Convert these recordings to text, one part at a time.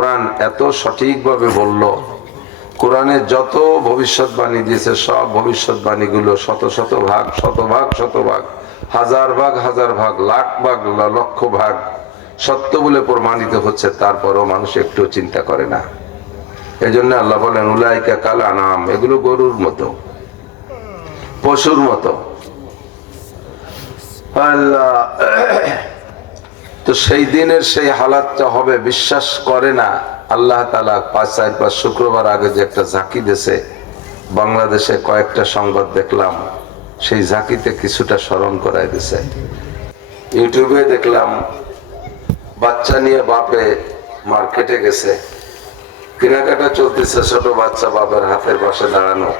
কোরআন এত সঠিকভাবে বলল, কোরআনে যত ভবিষ্যৎবাণী দিয়েছে সব ভবিষ্যৎবাণীগুলো শত শত ভাগ, শতভাগ শতভাগ, হাজার ভাগ হাজার ভাগ, লাখ ভাগ লক্ষ ভাগ সত্য বলে প্রমাণিত হচ্ছে। তারপরও মানুষ একটু চিন্তা করে না। এই জন্য আল্লাহ বলেন উলাইকা কাল আনাম, এগুলো গরুর মতো, পশুর মতো। আল্লাহ তো সেই দিনের সেই হালাতটা হবে, বিশ্বাস করে না। আল্লাহ তাআলা 5 শুক্রবার আগে যে একটা ঝাঁকি দিয়েছে, বাংলাদেশে কয়েকটা সংবাদ দেখলাম, সেই ঝাঁকিতে কিছুটা স্মরণ করাই দিয়েছে। ইউটিউবে দেখলাম বাচ্চা নিয়ে বাপে মার্কেটে গেছে, কেনাকাটা চলতেছে, ছোট বাচ্চা বাপের হাতের পাশে দাঁড়ানো।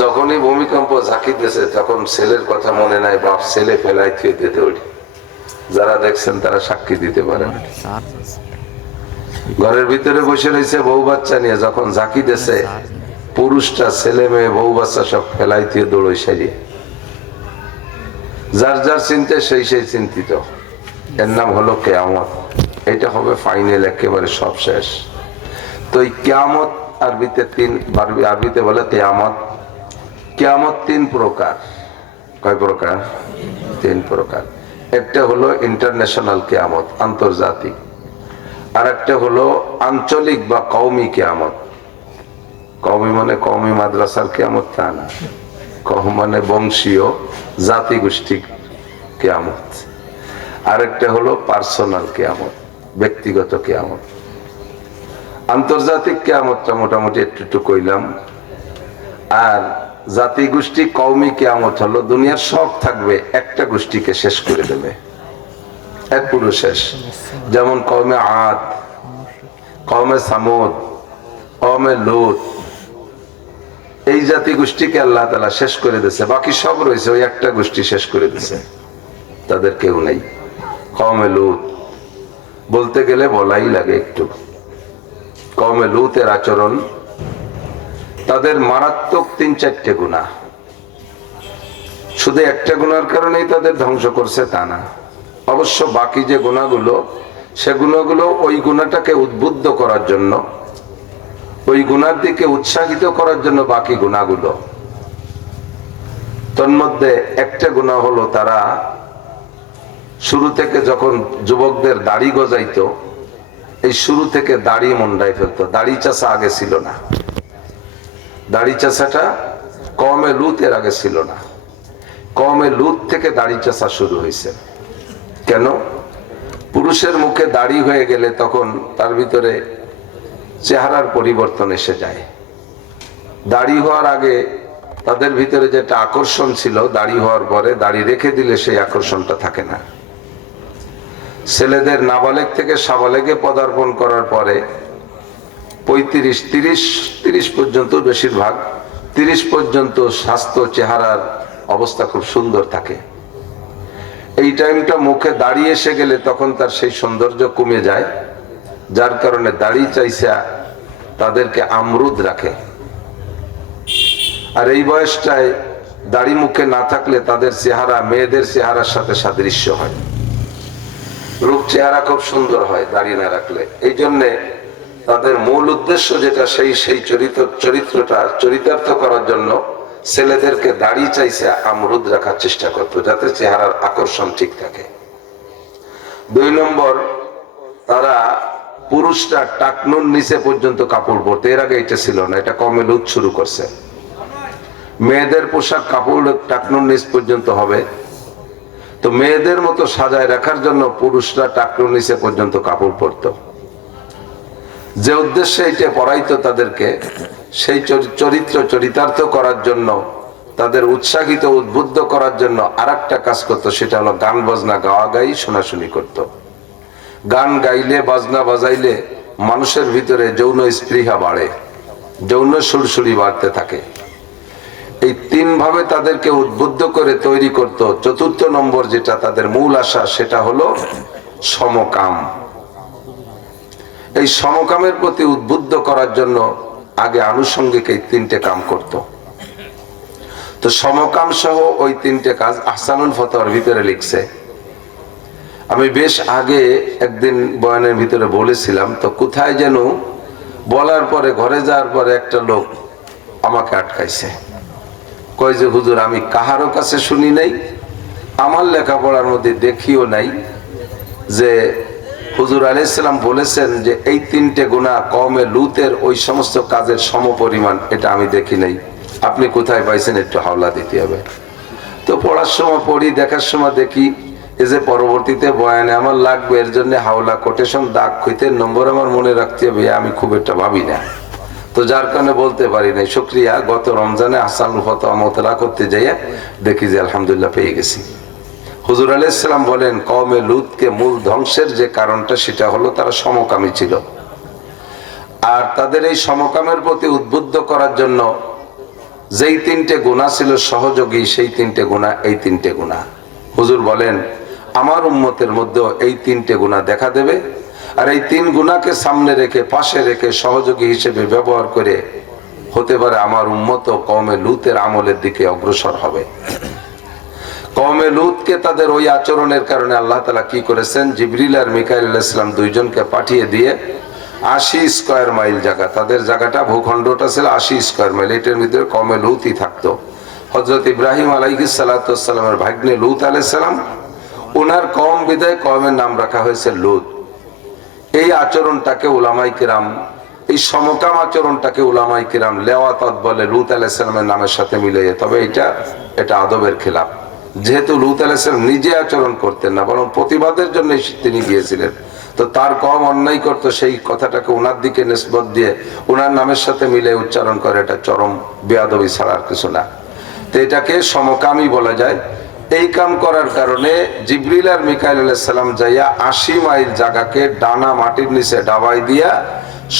যখনই ভূমিকম্প ঝাঁকি দিয়েছে তখন ছেলের কথা মনে নাই, বাপ ছেলে ফেলাই থুয়ে দিতে ওঠে। যারা দেখছেন তারা সাক্ষী দিতে পারেন। ঘরের ভিতরে বসে রয়েছে বউ বাচ্চা নিয়ে, যখন ঝাঁকি দিয়েছে পুরুষটা ছেলে মেয়ে বউ বাচ্চা সব ফেলাই দিয়ে দৌড়ই সারিয়ে, যার যার চিন্তা সেই সেই চিন্তিত। এর নাম হলো কিয়ামত। এটা হবে ফাইনাল, একেবারে সব শেষ। তো এই কিয়ামত আরবিতে বলে কিয়ামত। কিয়ামত 3 প্রকার। কয় প্রকার? 3 প্রকার। একটা হলো ইন্টারন্যাশনাল কিয়ামত, আন্তর্জাতিক। আর একটা হলো আঞ্চলিক বা কওমি কিয়ামত। কওমি মানে কওমি মাদ্রাসার কিয়ামত তা না, কওম মানে বংশীয় জাতি গোষ্ঠী কিয়ামত। আর একটা হলো পার্সোনাল কিয়ামত, ব্যক্তিগত কিয়ামত। আন্তর্জাতিক কিয়ামতটা মোটামুটি একটু কইলাম। আর জাতি গোষ্ঠী কওমি কিয়ামত হলো দুনিয়ার সব থাকবে, একটা গোষ্ঠীকে শেষ করে দেবে, এক পুরো শেষ। যেমন কওমে আদ, কওমে সামুদ, কওমে লূত, এই জাতি গোষ্ঠীকে আল্লাহ তাআলা শেষ করে দিয়েছে। বাকি সব রয়েছে, ওই একটা গোষ্ঠী শেষ করে দিয়েছে, তাদের কেউ নেই। কওমে লূত বলতে গেলে বলাই লাগে একটু। কওমে লূতের আচরণ, তাদের মারাত্মক 3-4টে গুনাহ। শুধু একটা গুনার কারণেই তাদের ধ্বংস করছে তা না। অবশ্য বাকি যে গুনাহগুলো, সে গুনাহগুলো ওই গুনাহটাকে উদ্বুদ্ধ করার জন্য, ওই গুনার দিকে উৎসাহিত করার জন্য বাকি গুনাহগুলো। তন্মধ্যে একটা গুনাহ হলো, তারা শুরু থেকে যখন যুবকদের দাড়ি গজাইতো, এই শুরু থেকে দাড়ি মুন্ডাই ফেলতো। দাড়ি চাষা আগে ছিল না, দাড়ি চাষাটা কওমে লূতের আগে ছিল না। কওমে লূত থেকে দাড়ি চাষা শুরু হয়েছে। কেন? পুরুষের মুখে দাড়ি হয়ে গেলে তখন তার ভিতরে চেহারার পরিবর্তন এসে যায়। দাড়ি হওয়ার আগে তাদের ভিতরে যেটা আকর্ষণ ছিল, দাড়ি হওয়ার পরে দাড়ি রেখে দিলে সেই আকর্ষণটা থাকে না। ছেলেদের নাবালেগ থেকে সাবালেগে পদার্পণ করার পরে 35-30 পর্যন্ত, বেশিরভাগ 30 পর্যন্ত স্বাস্থ্য চেহারার অবস্থা খুব সুন্দর থাকে। এই টাইমটা মুখে দাড়ি এসে গেলে তখন তার সেই সৌন্দর্য কমে যায়, যার কারণে দাড়ি চাইছা তাদেরকে আমরুদ রাখে। আর এই বয়সটায় দাড়ি মুখে না থাকলে তাদের চেহারা মেয়েদের চেহারার সাথে সাদৃশ্য হয়, রূপ চেহারা খুব সুন্দর হয় দাড়ি না রাখলে। এই জন্যে তাদের মূল উদ্দেশ্য যেটা, সেই চরিত্রটা চরিতার্থ করার জন্য ছেলেদেরকে দাড়ি চাইছে আমরুদ রাখার চেষ্টা করতো, যাতে চেহারার আকর্ষণ ঠিক থাকে। 2 নম্বর, তারা পুরুষরা টাকনুর নিচে পর্যন্ত কাপড় পরতো। এর আগে এটা ছিল না, এটা কওমে লূত শুরু করছে। মেয়েদের পোশাক কাপড় টাকনুর নিচ পর্যন্ত হবে। তো মেয়েদের মতো সাজায় রাখার জন্য পুরুষরা টাকনুর নিচে পর্যন্ত কাপড় পরতো। যে উদ্দেশ্যে এটা পড়াইতো তাদেরকে, সেই চরিতার্থ করার জন্য, তাদের উৎসাহিত উদ্বুদ্ধ করার জন্য আরেকটা কাজ করতো, সেটা হলো গান বাজনা গাওয়া গাই শোনাশুনি করত। গান গাইলে বাজনা বাজাইলে মানুষের ভিতরে যৌন স্পৃহা বাড়ে, যৌন সুরসুরি বাড়তে থাকে। এই 3 ভাবে তাদেরকে উদ্বুদ্ধ করে তৈরি করত। 4র্থ নম্বর যেটা তাদের মূল আশা, সেটা হলো সমকাম। এই সমকামের প্রতি উদ্বুদ্ধ করার জন্য আগে আনুষঙ্গিক এই 3টে কাম করত। তো সমকাম সহ ওই 3টে কাজ আহসানুল ফতোয়ার ভিতরে লিখছে। আমি বেশ আগে একদিন বয়ানের ভিতরে বলেছিলাম, তো কোথায় যেন বলার পরে ঘরে যাওয়ার পরে একটা লোক আমাকে আটকাইছে, কয় যে হুজুর আমি কাহারও কাছে শুনি নাই, আমার লেখাপড়ার মধ্যে দেখিও নাই যে হুজুর আলাইহিস সালাম বলেছেন যে এই তিনটে গুনাহ কওমে লূতের ওই সমস্ত কাজের সমপরিমাণ, এটা আমি দেখি নাই, আপনি কোথায় পাইছেন একটু হাওলা দিতে হবে। তো পড়ার সময় পড়ি, দেখার সময় দেখি এই যে পরবর্তীতে বয়ানে আমার লাগবে, এর জন্য হাওলা কোটেশন দাগ খুঁজতে নম্বর আমার মনে রাখতে হবে, আমি খুব একটা ভাবি না, তো যার কারণে বলতে পারি নাই। শুকরিয়া, গত রমজানে আহসানুল ফাতওয়া মোতালা করতে যাইয়া দেখি যে আলহামদুলিল্লাহ পেয়ে গেছি। হুজুর আলাইহিস সালাম বলেন কওমে লূতকে মূল ধ্বংসের যে কারণটা সেটা হলো তারা সমকামী ছিল, আর তাদের এই সমকামের প্রতি উদ্বুদ্ধ করার জন্য যেই তিনটে গুনাহ ছিল সহযোগী, সেই তিনটে গুনাহ এই তিনটে গুনাহ। হুজুর বলেন আমার উম্মতের মধ্যে এই তিনটে গুনাহ দেখা দেবে, আর এই তিন গুনাহকে সামনে রেখে পাশে রেখে সহযোগী হিসেবে ব্যবহার করে হতে পারে আমার উম্মত কওমে লূতের আমলের দিকে অগ্রসর হবে। কওমে লূতকে তাদের ওই আচরণের কারণে আল্লাহ তাআলা কি করেছেন, জিবরিল আর মিকাইল আলাইহিস সালাম দুইজনকে পাঠিয়ে দিয়ে ৮০ স্কয়ার মাইল জায়গা, তাদের জায়গাটা ভূখণ্ডটা ছিল ৮০ স্কয়ার মাইল, এটার ভিতরে কওমে লূতই থাকতো। হযরত ইব্রাহিম আলাইহিস সালাতু ওয়াস সালামের ভাগ্নে লূত আলাইহিস সালাম, ওনার কওম বিদায় কওমের নাম রাখা হয়েছে লূত। এই আচরণটাকে উলামায়ে কিরাম, এই সমকাম আচরণটাকে উলামায়ে কিরাম লেওয়াতাত বলে লূত আলাইহিস সালামের নামের সাথে মিলিয়ে, তবে এটা আদবের খেলাফ। যেহেতু লূত আলাইহিস সালাম নিজে আচরণ করতেন না, বরং প্রতিবাদের জন্য তিনি গিয়েছিলেন, তো তার কম অন্যায় করতো, সেই কথাটাকে ওনার দিকে নিসবত দিয়ে ওনার নামের সাথে মিলে উচ্চারণ করে, এটা চরম বেয়াদবি ছাড়া আর কিছু না। তো এটাকে সমকামী বলা যায়। এই কাম করার কারণে জিবরিল আর মিকাইল আলাইহিস সালাম যাইয়া ৮০ মাইল জায়গাকে ডানা মাটির নিচে ডাবাই দিয়া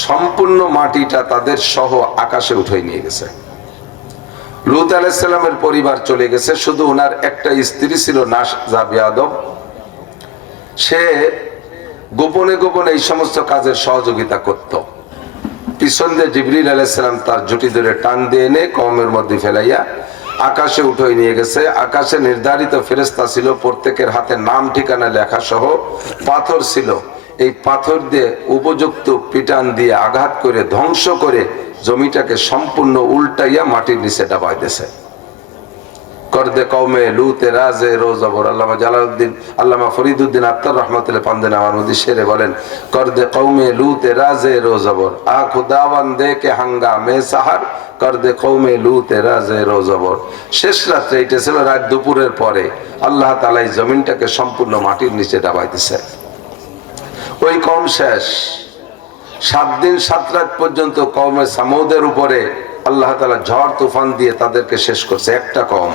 সম্পূর্ণ মাটিটা তাদের সহ আকাশে উঠাই নিয়ে গেছে। লূত আলাইহিস সালামের পরিবার চলে গেছে, শুধু ওনার একটা স্ত্রী ছিল নাশজা বেয়াদব, সে গোপনে গোপনে এই সমস্ত কাজের সহযোগিতা করত। পিছন দিয়ে জিবরিল আলাইহিস সালাম তার জুটি ধরে টান দিয়ে এনে কওমের মধ্যে ফেলাইয়া আকাশে উঠাই নিয়ে গেছে। আকাশে নির্ধারিত ফেরেশতা ছিল, প্রত্যেকের হাতে নাম ঠিকানা লেখা সহ পাথর ছিল। এই পাথর দিয়ে উপযুক্ত পিটান দিয়ে আঘাত করে ধ্বংস করে জমিটাকে সম্পূর্ণ উল্টাইয়া মাটির নিচে ডাবাই দিয়েছে। করদে কওমে লূতে রাজে রোজবর, আল্লামা জালালউদ্দিন, আল্লামা ফরিদউদ্দিন আত্তার রাহমাতুল্লাহ পান্দেন আমার মধ্যে শেরে বলেন, করদে কওমে লূতে রাজে রোজবর, আ খুদাওয়ান দে কে হাঙ্গামে সাহার, করদে কওমে লূতে রাজে রোজবর। শেষ রাত্রে, এটা ছিল রাত দুপুরের পরে, আল্লাহ তাআলা এই জমিনটাকে সম্পূর্ণ মাটির নিচে ডাবাই দিয়েছে। ওই কওম শেষ। ৭ দিন ৭ রাত পর্যন্ত কওমে সামুদের উপরে আল্লাহ তাআলা ঝড় তুফান দিয়ে তাদেরকে শেষ করছে। একটা কওম,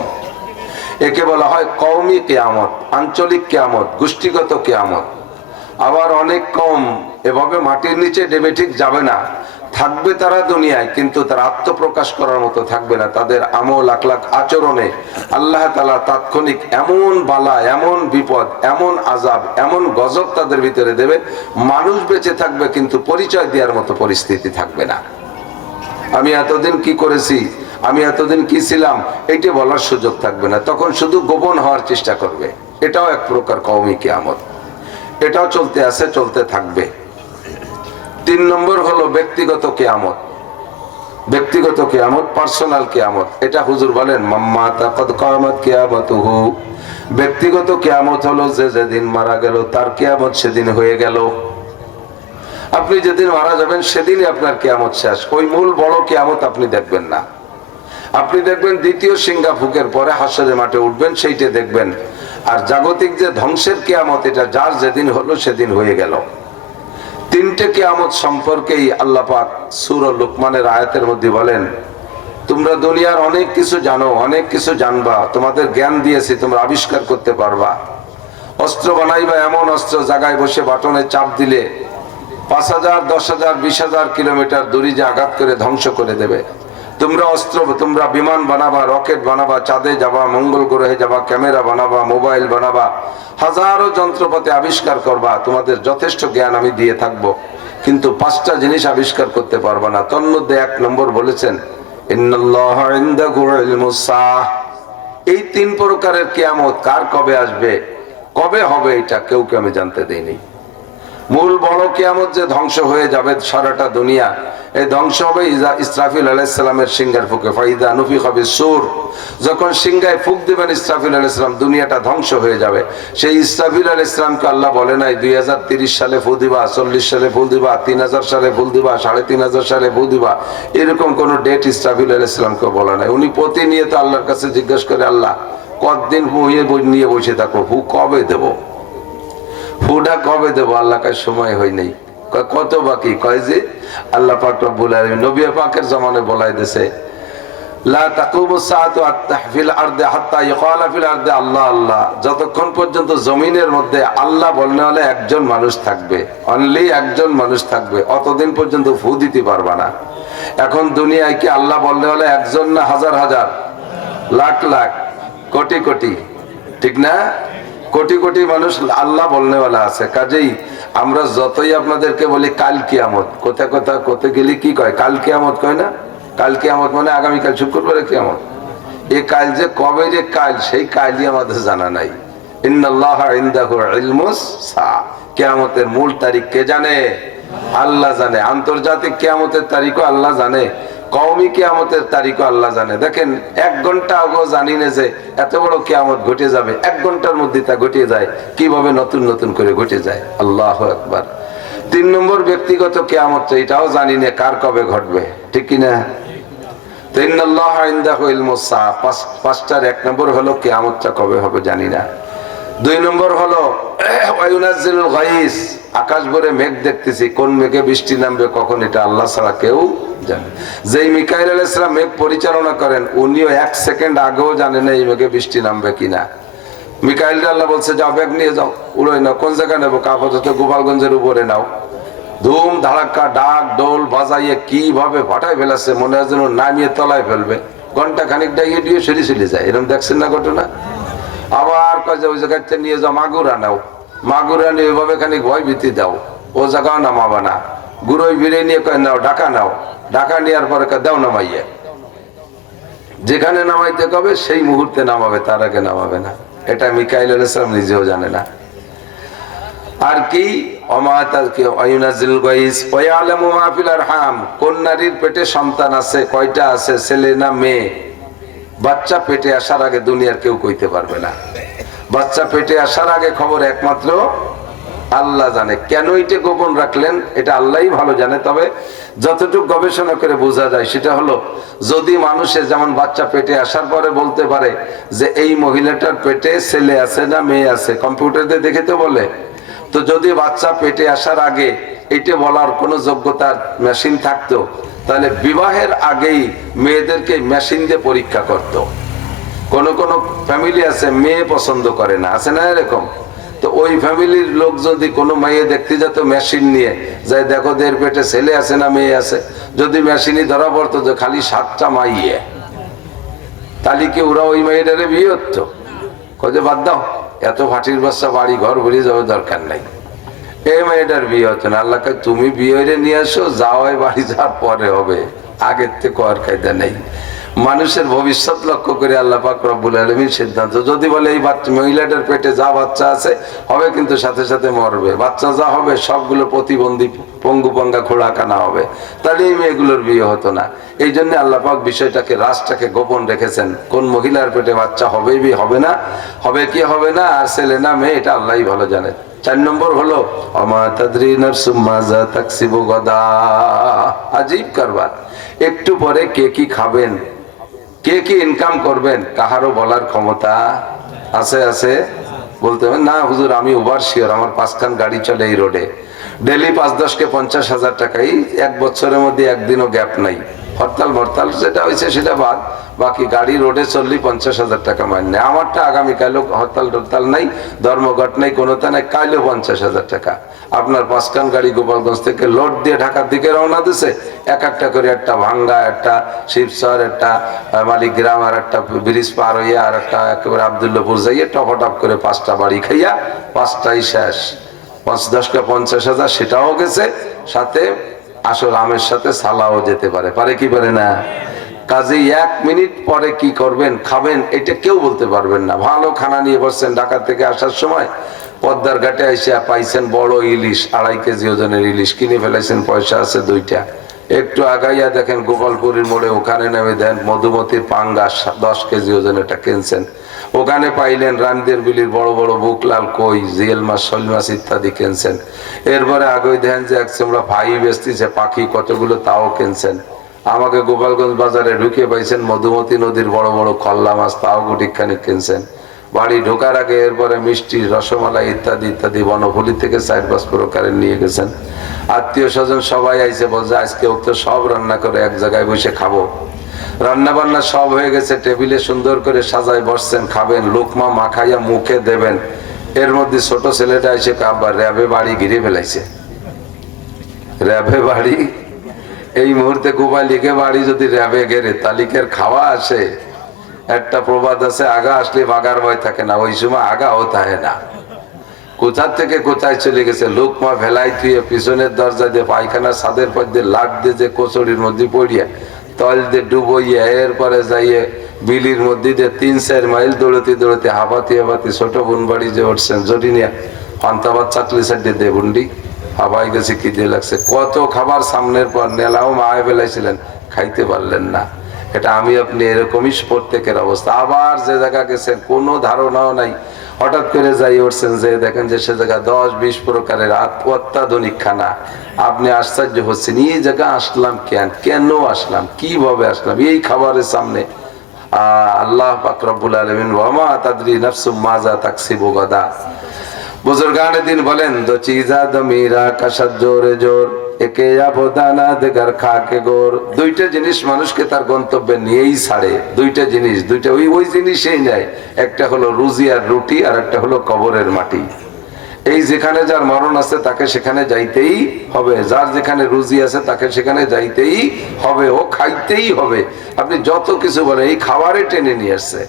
একে বলা হয় কওমি কিয়ামত, আঞ্চলিক কিয়ামত, গোষ্ঠীগত কিয়ামত। আবার অনেক কওম এভাবে মাটির নিচে ডেবে ঠিক যাবে না, থাকবে তারা দুনিয়ায়, কিন্তু তারা আত্মপ্রকাশ করার মতো থাকবে না। তাদের আমল আখলাক আচরণে আল্লাহ তাআলা তাৎক্ষণিক এমন বালা, এমন বিপদ, এমন আযাব, এমন গজব তাদের ভিতরে দেবে, মানুষ বেঁচে থাকবে কিন্তু পরিচয় দেওয়ার মতো পরিস্থিতি থাকবে না। আমি এতদিন কি করেছি, আমি এতদিন কি ছিলাম, এইটা বলার সুযোগ থাকবে না। তখন শুধু গোপন হওয়ার চেষ্টা করবে। এটাও এক প্রকার কওমি কিয়ামত, এটাও চলতে আছে, চলতে থাকবে। ৩ নম্বর হলো ব্যক্তিগত কিয়ামত। ব্যক্তিগত কিয়ামত, পার্সোনাল কিয়ামত। এটা হুজুর বলেন মাম্মাতা কদ কামাত কিয়ামতুহু। ব্যক্তিগত কিয়ামত হলো যে যেদিন মারা গেল তার কিয়ামত সেদিন হয়ে গেল। আপনি যেদিন মারা যাবেন সেদিনই আপনার কিয়ামত শেষ। ওই মূল বড় কিয়ামত আপনি দেখবেন না। আপনি দেখবেন দ্বিতীয় সিংহা ফুকের পরে হাসরের মাঠে উঠবেন, সেইটা দেখবেন। আর জাগতিক যে ধ্বংসের কিয়ামত, এটা যার যেদিন হলো সেদিন হয়ে গেল। 3টে কিয়ামত সম্পর্কেই আল্লাহ পাক সূরা লুকমানের আয়াতের মধ্যে বলেন, তোমরা দুনিয়ার অনেক কিছু জানো, অনেক কিছু জানবা, তোমাদের জ্ঞান দিয়েছি, তোমরা আবিষ্কার করতে পারবা। অস্ত্র বানাইবা, এমন অস্ত্র জায়গায় বসে বাটনে চাপ দিলে ৫,০০০, ১০,০০০, ২০,০০০ কিলোমিটার দূরে যে আঘাত করে ধ্বংস করে দেবে। তোমরা অস্ত্র, তোমরা বিমান বানাবা, রকেট বানাবা, চাঁদে যাবা, মঙ্গল গ্রহে যাবা, ক্যামেরা বানাবা, মোবাইল বানাবা, হাজারো যন্ত্রপাতি আবিষ্কার করবা। তোমাদের যথেষ্ট জ্ঞান আমি দিয়ে থাকবো, কিন্তু 5টা জিনিস আবিষ্কার করতে পারবা না। তন্মধ্যে 1 নম্বর বলেছেন ইন্নাল্লাহা ইনদাহু ইলমুস সাআহ। এই 3 প্রকারের কিয়ামত কার কবে আসবে, কবে হবে এটা কেউকে আমি জানতে দেইনি। মূল বড় কিয়ামত যে ধ্বংস হয়ে যাবে সারাটা দুনিয়া, এই ধ্বংস হবে ইসরাফিল আলাইহিস সালামের সিংহার ফুকে। ফাইদা নুফিখা বিস-সূর, যখন সিংহায় ফুক দিবেন ইসরাফিল আলাইহিস সালাম, দুনিয়াটা ধ্বংস হয়ে যাবে। সেই ইসরাফিল আলাইহিস সালামকে আল্লাহ বলে নাই 2030 সালে ফু দিবা, 40 সালে ফু দিবা, 3000 সালে ফু দিবা, 3500 সালে ফু দিবা, এরকম কোন ডেট ইসরাফিল আলাইহিস সালামকে বলা নাই। উনি প্রতিনিয়ত আল্লাহর কাছে জিজ্ঞেস করে, আল্লাহ কতদিন নিয়ে বসে থাকবো, ফু কবে দেবো, ফুটা কবে দেবো? আল্লাহ কাছে সময় হয় নাই। কত বাকি? কয় যে আল্লাহ পাক রব্বুল আলামিন নবী পাকের জামানে বলাই দিয়েছে, লা তাকুমুস সাআতু ফিল আরদি হাত্তা ইকালা ফিল আরদি আল্লাহ আল্লাহ, যতক্ষণ পর্যন্ত জমিনের মধ্যে আল্লাহ বলনে হলে একজন মানুষ থাকবে, অনলি একজন মানুষ থাকবে, অতদিন পর্যন্ত ফু দিতে পারবা না। এখন দুনিয়ায় কি আল্লাহ বলনে হলে একজন না হাজার হাজার, লাখ লাখ, কোটি কোটি, ঠিক না? কোটি কোটি মানুষ আল্লাহ বলনেওয়ালা আছে। কাজেই আমরা যতই আপনাদেরকে বলি কাল কিয়ামত, কোথায় গেলে কি কয় কাল কিয়ামত কয় না? কাল কিয়ামত মানে আগামীকাল শুক্রবারে কিয়ামত। এই কাল যে কবে যে কাল, সেই কালই আমাদের জানা নাই। ইন্নাল্লাহা ইনদাহু ইলমুস সাআ, কিয়ামতের মূল তারিখ কে জানে? আল্লাহ জানে। আন্তর্জাতিক কিয়ামতের তারিখও আল্লাহ জানে, কওমি কিয়ামতের তারিখও আল্লাহ জানে। দেখেন 1 ঘন্টা আগেও জানি না যে এত বড় কিয়ামত ঘটে যাবে, 1 ঘন্টার মধ্যে তা ঘটে যায়। কিভাবে নতুন নতুন করে ঘটে যায়, আল্লাহু আকবার। 3 নম্বর ব্যক্তিগত কিয়ামত, এটাও জানি না কার কবে ঘটবে, ঠিক কিনা? তো ইন্নাল্লাহা ইনদাহু ইলমুস সাআ, 5টার 1 নম্বর হলো কিয়ামতটা কবে হবে জানি না। 2 নম্বর হলো ওয়ায়ুনাজ্জিলুল গায়স, আকাশ ভরে মেঘ দেখতেছি, কোন মেঘে বৃষ্টি নামবে কখন এটা আল্লাহ ছাড়া কেউ জানে। যেই মিকাইল আলাইহিস সালাম মেঘ পরিচালনা করেন, উনিও 1 সেকেন্ড আগেও জানেন না এই মেঘে বৃষ্টি নামবে কিনা। মিকাইল আল্লাহ বলছে যাও ব্যাগ নিয়ে যাও, উড়োই নাও। কোন জায়গায় নেবো? আপাতত গোপালগঞ্জের উপরে নাও। ধুম ধাড়াক্কা ডাক ডোল বাজাইয়ে কিভাবে ফাটাই ফেলেছে, মনে হয় যেন নামিয়ে তলায় ফেলবে। ঘন্টা খানিক ডাইয়ে দিয়ে সরি চলে যায়, এরকম দেখছেন না ঘটনা? আবার কয় যে ওই জায়গাতে নিয়ে যাও, মাগুরা নাও, মাগুরা নিয়ে ওইভাবে খানিক ভয় ভীতি দাও, ও জায়গাও নামাবা না। গুড়োই ভিড়ে নিয়ে কয় নাও, ঢাকা নাও, ঢাকা নেওয়ার পরে দাও নামাইয়ে। যেখানে নামাইতে কবে সেই মুহূর্তে নামাবে, তার আগে নামাবে না। এটা মিকাইল আলাইহিস সালাম নিজেও জানে না। আর কি কোন নারীর পেটে সন্তান আছে, কয়টা আছে, ছেলে না মেয়ে, বাচ্চা পেটে আসার আগে দুনিয়ার কেউ কইতে পারবে না। বাচ্চা পেটে আসার আগে খবর একমাত্র আল্লাহ জানে। কেন এটা গোপন রাখলেন এটা আল্লাহই ভালো জানে। তবে যতটুকু গবেষণা করে বোঝা যায় সেটা হলো, যদি মানুষের যেমন বাচ্চা পেটে আসার পরে বলতে পারে যে এই মহিলাটার পেটে ছেলে আছে না মেয়ে আছে, কম্পিউটারে দেখে তো বলে। তো যদি বাচ্চা পেটে আসার আগে এটা বলার কোনো যোগ্যতার মেশিন থাকতো, তাহলে বিবাহের আগেই মেয়েদেরকে মেশিন দিয়ে পরীক্ষা করত। কোন কোন ফ্যামিলি আছে মেয়ে পছন্দ করে না, আছে না এরকম? তো ওই ফ্যামিলির লোক যদি কোনো মেয়ে দেখতে যেত মেশিন নিয়ে, যাই দেখো দের পেটে ছেলে আছে না মেয়ে আছে, যদি মেশিনই ধরা পড়তো যে খালি 7টা মাইয়ে, তাহলে কি ওরা ওই মেয়েটারে বিয়ে হতো? কয়ে বাদ দাও, এত ফাটির বাচ্চা বাড়ি ঘর ভরে যাওয়ার দরকার নাই, এই মেয়েটার বিয়ে হতো না। আল্লাহকে তুমি বিয়ে নিয়ে আসো, যাওয়াই বাড়ি যাওয়ার পরে হবে, আগের থেকে আর কায়দা নেই। মানুষের ভবিষ্যৎ লক্ষ্য করে আল্লাহ পাক রব্বুল আলামিন সিদ্ধান্ত, যদি বলে এই বাচ্চা মহিলাটার পেটে যা বাচ্চা আছে হবে, কিন্তু সাথে সাথে মরবে, বাচ্চা যা হবে সবগুলো প্রতিবন্ধী পঙ্গু পঙ্গা খোড়া কানা হবে, তাহলে এই মেয়েগুলোর বিয়ে হতো না। এই জন্য আল্লাহ পাক বিষয়টাকে, রাজটাকে গোপন রেখেছেন। কোন মহিলার পেটে বাচ্চা হবে কি হবে না, হবে কি হবে না, আর ছেলে না মেয়ে এটা আল্লাহই ভালো জানে। 4 নম্বর হলো ওমা তাদরি নাফসুম মাযা তাকসিবু গাদা, আজীব কারবার। একটু পরে কে কি খাবেন, কে কি ইনকাম করবেন, কাহারও বলার ক্ষমতা আছে? আছে? বলতে হবে না হুজুর আমি ওভার শিওর, আমার 5খান গাড়ি চলে এই রোডে, ডেলি 5-10 কে 50,000 টাকা, এই 1 বছরের মধ্যে একদিনও গ্যাপ নাই। হরতাল মরতাল যেটা হয়েছে সেটা বাদ, বাকি গাড়ি রোডে চললি 50,000 টাকা মাইনে। আমারটা আগামীকালও হরতাল টরতাল নাই, ধর্মঘট নাই, কোনোটা নাই, কাইলেও 50,000 টাকা। আপনার 5খান গাড়ি গোপালগঞ্জ থেকে লোড দিয়ে ঢাকার দিকে রওনা দিছে, এক একটা করে, একটা ভাঙ্গা, একটা শিবচর, একটা মালিগ্রাম, আর একটা ব্রিজ পার হইয়া, আর একটা একেবারে আবদুল্লাপুর যাইয়া টপটপ করে 5টা বাড়ি খাইয়া 5টাই শেষ। 5-10 কে 50,000 সেটাও গেছে, সাথে আসল আমের সাথে সালাও যেতে পারে, পারে কি পারে না? কাজেই 1 মিনিট পরে কি করবেন খাবেন এটা কেউ বলতে পারবেন না। ভালো খানা নিয়ে বসছেন, ঢাকা থেকে আসার সময় পদ্মার ঘাটে এসে পাইছেন বড় ইলিশ, 2.5 কেজি ওজনের ইলিশ কিনে ফেলাইছেন, পয়সা আছে 2টা। একটু আগাইয়া দেখেন গোপালপুরীর মোড়ে, ওখানে নেমে দেন মধুমতির পাঙ্গাস 10 কেজি ওজনের এটা কিনছেন। ওখানে পাইলেন রামদের বিলির বড় বড় বুকলাল, কই, জিয়েল মাছ, শোল মাছ ইত্যাদি কিনছেন। এরপরে আগে দেখেন যে এক চামড়া ভাই বেচতিছে পাখি কতগুলো, তাও কিনছেন। আমাকে গোপালগঞ্জ বাজারে ঢুকে পাইছেন মধুমতি নদীর বড় বড় কল্লা মাছ, তাও গুটিখানি কিনছেন। বাড়ি ঢোকার আগে এরপরে মিষ্টি, রসমালাই ইত্যাদি ইত্যাদি বনফুলি থেকে 4-5 প্রকারের নিয়ে গেছেন। আত্মীয় স্বজন সবাই আইসে বলছে আজকে তো সব রান্না করে এক জায়গায় বসে খাবো। রান্না বান্না সব হয়ে গেছে, টেবিলে সুন্দর করে সাজায় বসছেন, খাবেন, লোকমা মাখাইয়া মুখে দেবেন। এর মধ্যে ছোট ছেলেটা এসে আবার র্যাবে বাড়ি ঘিরে ফেলাইছে। র্যাবে বাড়ি এই মুহূর্তে গোপাল লিখে বাড়ি যদি র্যাবে ঘেরে তালিকের খাওয়া আসে। একটা প্রবাদ আছে, আগা আসলে বাগার ভয় থাকে না, ওই সময় আগাও থাকে না। কোথার থেকে কোথায় চলে গেছে, লোকমা ভেলাই থুয়ে পিছনের দরজা দিয়ে পায়খানা ছাদের পর দিয়ে লাট দিয়ে যে কচুরির মধ্যে পড়িয়া তল দিয়ে ডুবইয়া এরপরে যাইয়ে বিলির মধ্যে দিয়ে 3-4 মাইল দৌড়তে দৌড়তে হাবাতি হাবাতি ছোট বোন বাড়ি যে উঠছেন জটিনিয়া পান্তাবাদ চাকলি সাইডে দে বুন্ডি হাবাই গেছে, কি দিয়ে লাগছে। কত খাবার সামনের পর নেলাও মায় ফেলাইছিলেন, খাইতে পারলেন না। এটা আমি আপনি এরকমই প্রত্যেকের অবস্থা। আবার যে জায়গা গেছেন কোনো ধারণাও নাই, হঠাৎ করে যাই উঠছেন যে দেখেন যে সে জায়গা 10-20 প্রকারের অত্যাধুনিক খানা। আপনি আশ্চর্য হচ্ছেন এই জায়গা আসলাম কেন আসলাম, কিভাবে আসলাম এই খাবারের সামনে। আল্লাহ পাক রব্বুল আলামিন ওয়া মা তাদরি নাফসুম মাযা তাকসিবু গাদা। বুজুর্গানে দিন বলেন দো চিজা দমিরা কাশাদ জোরে জোর একে আবদানা দেগার খাকে গোর। 2টা জিনিস মানুষকে তার গন্তব্যে নিয়েই ছাড়ে। 2টা জিনিস, ওই জিনিসই নেয়। একটা হলো রুজি আর রুটি, আর একটা হলো কবরের মাটি। এই যেখানে যার মরণ আছে তাকে সেখানে যাইতেই হবে, যার যেখানে রুজি আছে তাকে সেখানে যাইতেই হবে, ও খাইতেই হবে। আপনি যত কিছু বলেন, এই খাবারে টেনে নিয়ে আসছে।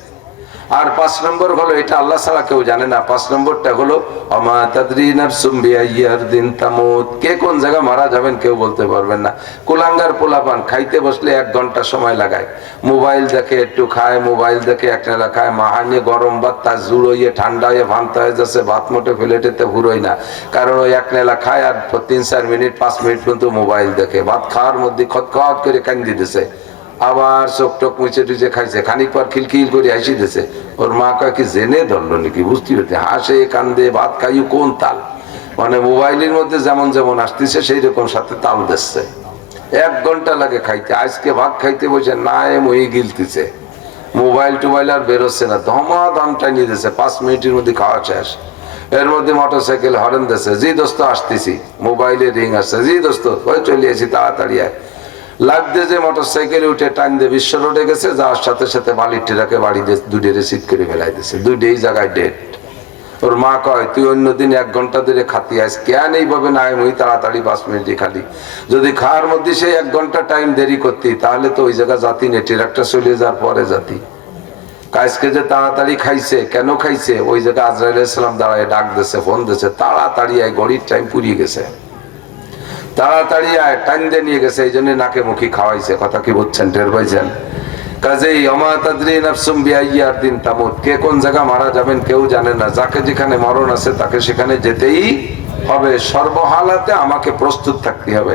আর 5 নম্বর হলো, এটা আল্লাহ ছাড়া কেউ জানে না। 5 নম্বরটা হলো আমা তাদরি নাফসুম বিআইয়ার দিন তামুত, কে কোন জায়গা মারা যাবেন কেউ বলতে পারবেন না। কুলাঙ্গার পোলাপান খাইতে বসলে 1 ঘন্টা সময় লাগায়, মোবাইল দেখে, একটু খায়, মোবাইল দেখে, একনেলা খায়, মাহানিয়ে গরম ভাত তা জুড়োইয়ে ঠান্ডা হয়ে ভান্তা হয়ে যাচ্ছে, ভাত মোটে প্লেটেতে হুরোয় না, কারণ ওই একনেলা খায় আর 3-4 মিনিট 5 মিনিট পর্যন্ত মোবাইল দেখে, ভাত খাওয়ার মধ্যে খতখত করে কান্দি দিতেছে, আবার চোখ টোক মুছে টুচে খাইছে, খানিক পর খিলখিল করে হাসি দিছে। ওর মা কয় কি জেনে ধরলো নাকি, বুঝতে পারছি, হাসে কান্দে ভাত খাইও কোন তাল, মানে মোবাইলের মধ্যে যেমন যেমন আসতেছে সেই রকম সাথে তাল দিচ্ছে। 1 ঘন্টা লাগে খাইতে। আজকে ভাত খাইতে বসে না মই গিলতেছে, মোবাইল টোবাইল আর বেরোচ্ছে না, ধমাধম টানিয়ে দিচ্ছে, 5 মিনিটের মধ্যে খাওয়া শেষ। এর মধ্যে মোটরসাইকেল হরেন দিচ্ছে, জি দোস্ত আসতেছি, মোবাইলে রিং আসছে, জি দোস্ত ওই চলে আসি তাড়াতাড়ি আয়। লাগতে যে মোটরসাইকেলে উঠে টাইম দিয়ে বিশ্ব রোডে গেছে, যাওয়ার সাথে সাথে বালির টেরাকে বাড়ি দিয়ে 2 রিসিভ করে ফেলাই দিছে, 2 জায়গায় ডেট। ওর মা কয় তুই অন্যদিন 1 ঘন্টা ধরে খাতি আস, কেন এইভাবে না আমি তাড়াতাড়ি 5 মিনিটে খালি, যদি খাওয়ার মধ্যে সেই 1 ঘন্টা টাইম দেরি করতি তাহলে তো ওই জায়গা জাতি নেই, ট্রাকটা চলে যাওয়ার পরে জাতি। আজকে যে তাড়াতাড়ি খাইছে, কেন খাইছে, ওই জায়গায় আজরাইল আলাইহিস সালাম দাঁড়ায় ডাক দিছে, ফোন দিছে, তাড়াতাড়ি আয়, ঘড়ির টাইম পুরিয়ে গেছে, তাড়াতাড়ি আয়, টাইম দিয়ে নিয়ে গেছে, এই জন্য নাকে মুখী খাওয়াইছে। কথা কি বুঝছেন, টের পাইছেন? কাজেই আমা তাদরি নাফসুম বিআইয়ার দিন তামুত, কে কোন জায়গা মারা যাবেন কেউ জানে না, যাকে যেখানে মরণ আছে তাকে সেখানে যেতেই হবে, সর্বহালাতে আমাকে প্রস্তুত থাকতে হবে।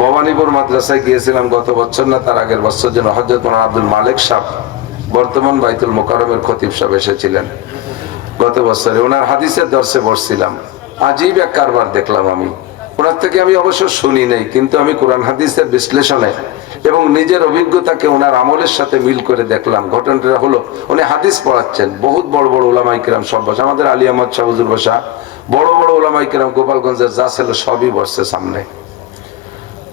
ভবানীপুর মাদ্রাসায় গিয়েছিলাম গত বছর না তার আগের বছর, যেন হযরত মাওলানা আব্দুল মালিক সাহেব, বর্তমান বাইতুল মোকাররমের খতিব সাহেব এসেছিলেন গত বছরে। ওনার হাদিসের দর্শে বসছিলাম, আজীব এক কারবার দেখলাম আমি। ওনার থেকে আমি অবশ্য শুনি নাই, কিন্তু আমি কোরআন হাদিসের বিশ্লেষণে এবং নিজের অভিজ্ঞতাকে ওনার আমলের সাথে মিল করে দেখলাম। ঘটনাটা হলো, উনি হাদিস পড়াচ্ছেন, বহুত বড় বড় উলামায়ে কেরাম সব বসে, আমাদের আলী আহমদ শাহ হুজুর বসা, বড় বড় উলামায়ে কেরাম গোপালগঞ্জের যা ছিল সবই বসছে সামনে।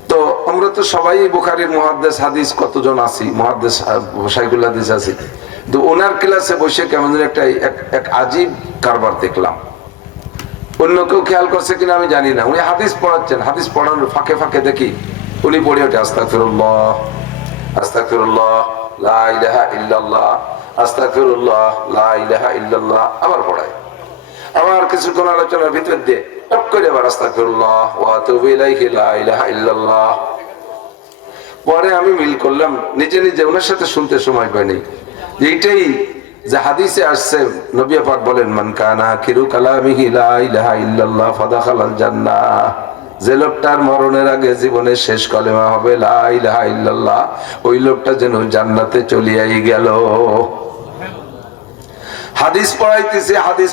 তো আমরা তো সবাই বুখারীর মুহাদ্দিস হাদিস কতজন আছি, মুহাদ্দিস শাইখুল হাদিস আছি, তো ওনার ক্লাসে বসে কেমন একটা এক আজীব কারবার দেখলাম। অন্য কেউ খেয়াল করছে কিনা আমি জানি না, উনি হাদিস পড়াচ্ছেন, হাদিস পড়ানোর ফাঁকে ফাঁকে দেখি উনি পড়ে ওঠে আস্তাগফিরুল্লাহ আস্তাগফিরুল্লাহ লা ইলাহা ইল্লাল্লাহ আস্তাগফিরুল্লাহ লা ইলাহা ইল্লাল্লাহ, আবার পড়ায়। আমার কিছুক্ষণ আলোচনার ভিতর দিয়ে টপ করে আবার আস্তাগফিরুল্লাহ ওয়া আতুবু ইলাইহি লা ইলাহা ইল্লাল্লাহ। পরে আমি মিল করলাম নিজে নিজে, ওনার সাথে শুনতে সময় পাইনি, এইটাই যে হাদিসে আসছে, নবী পাক বলেন মান কানা আখিরু কালামিহি লা ইলাহা ইল্লাল্লাহ ফাদাখালাল জান্নাহ, যে লোকটার মরণের আগে জীবনের শেষ কলেমা হবে লা ইলাহা ইল্লাল্লাহ, ওই লোকটা যেন জান্নাতে চলিয়াই গেল। হাদিস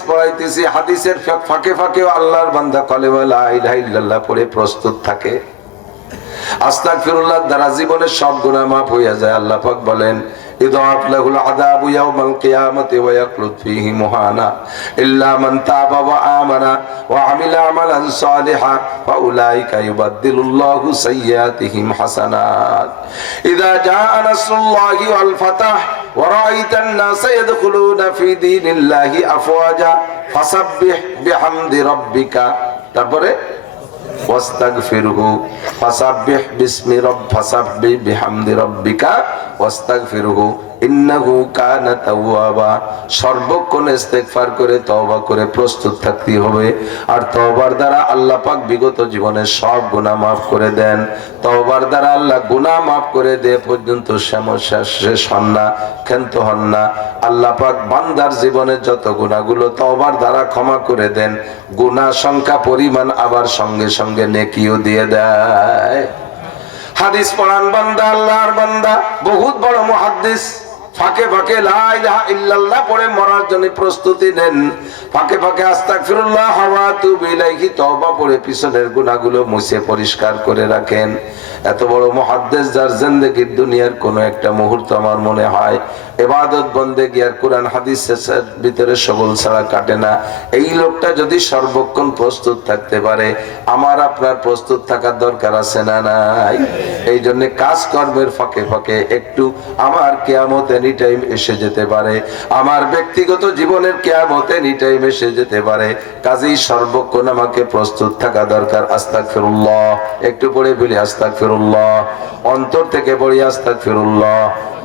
পড়াইতেছি, হাদিসের ফাঁকে ফাঁকেও আল্লাহর বান্দা কলেমা লা ইলাহা ইল্লাল্লাহ পড়ে প্রস্তুত থাকে। আস্তাগফিরুল্লাহ দ্বারা জীবনের সব গুনাহ মাফ হইয়া যায়। আল্লাহ পাক বলেন ইদাফ লাহুল আযাবু ইয়াওমাল কিয়ামাতি ওয়া ইয়াখলুদ ফীহি মুহানা ইল্লা মান তাবা ওয়া আমানা ওয়া আমিলা আমালান সালিহান ফাউলাইকা ইউবাদদিলুল্লাহু সাইয়্যাতিহিম হাসানাত। ইযা জাআ নাসরুল্লাহি ওয়াল ফাতহ ওয়া রাআইতান নাসা ইয়াদখুলুনা ফী দীনিল্লাহি আফওয়াজা ফাসাব্বিহ বিহামদি রাব্বিকা, তারপরে ওয়াস্তাগফিরহু ফাসাব্বিহ বিহামদি রাব্বিকা ওয়াস্তাগফিরহু ইন্নাহু কানা তাওয়াবা। সর্বক্ষণ ইস্তেগফার করে তওবা করে প্রস্তুত থাকতে হবে। আর তওবার দ্বারা আল্লাহ পাক বিগত জীবনের সব গুনাহ মাফ করে দেন। তওবার দ্বারা আল্লাহ গুনাহ মাফ করে দেয় পর্যন্ত সমস্যা শেষ হন না, ক্ষান্ত হন না। আল্লাহ পাক বান্দার জীবনের যত গুনাহগুলো তওবার দ্বারা ক্ষমা করে দেন, গুনাহ সংখ্যা পরিমাণ আবার সঙ্গে সঙ্গে নেকিও দিয়ে দেয়। হাদিস পড়ান বান্দা, আল্লাহর বান্দা, বহুত বড় মুহাদ্দিস, ফাঁকে ফাঁকে লা ইলাহা ইল্লাল্লাহ পড়ে মরার জন্য প্রস্তুতি নেন, ফাঁকে ফাঁকে আস্তাগফিরুল্লাহ ওয়া আতুবু ইলাইহি তওবা পড়ে পিছনের গুনাহগুলো মুছে পরিষ্কার করে রাখেন। এত বড় মুহাদ্দিস যার জিন্দেগির দুনিয়ার কোন একটা মুহূর্ত আমার মনে হয় ইবাদত বন্দেগী আর কোরআন হাদিসের ভিতরে সবল ছাড়া কাটে না। এই লোকটা যদি সর্বক্ষণ প্রস্তুত থাকতে পারে, আমার আপনার প্রস্তুত থাকার দরকার আছে না নাই? এই জন্য কাজ কর্মের ফাঁকে ফাঁকে একটু আমার কিয়ামত এনি টাইম এসে যেতে পারে, আমার ব্যক্তিগত জীবনের কিয়ামত এনি টাইম এসে যেতে পারে, কাজেই সর্বক্ষণ আমাকে প্রস্তুত থাকা দরকার। আস্তাগফিরুল্লাহ, একটু পড়ে বলি আস্তাগফিরুল্লাহ, অন্তর থেকে বলি আস্তাগফিরুল্লাহ,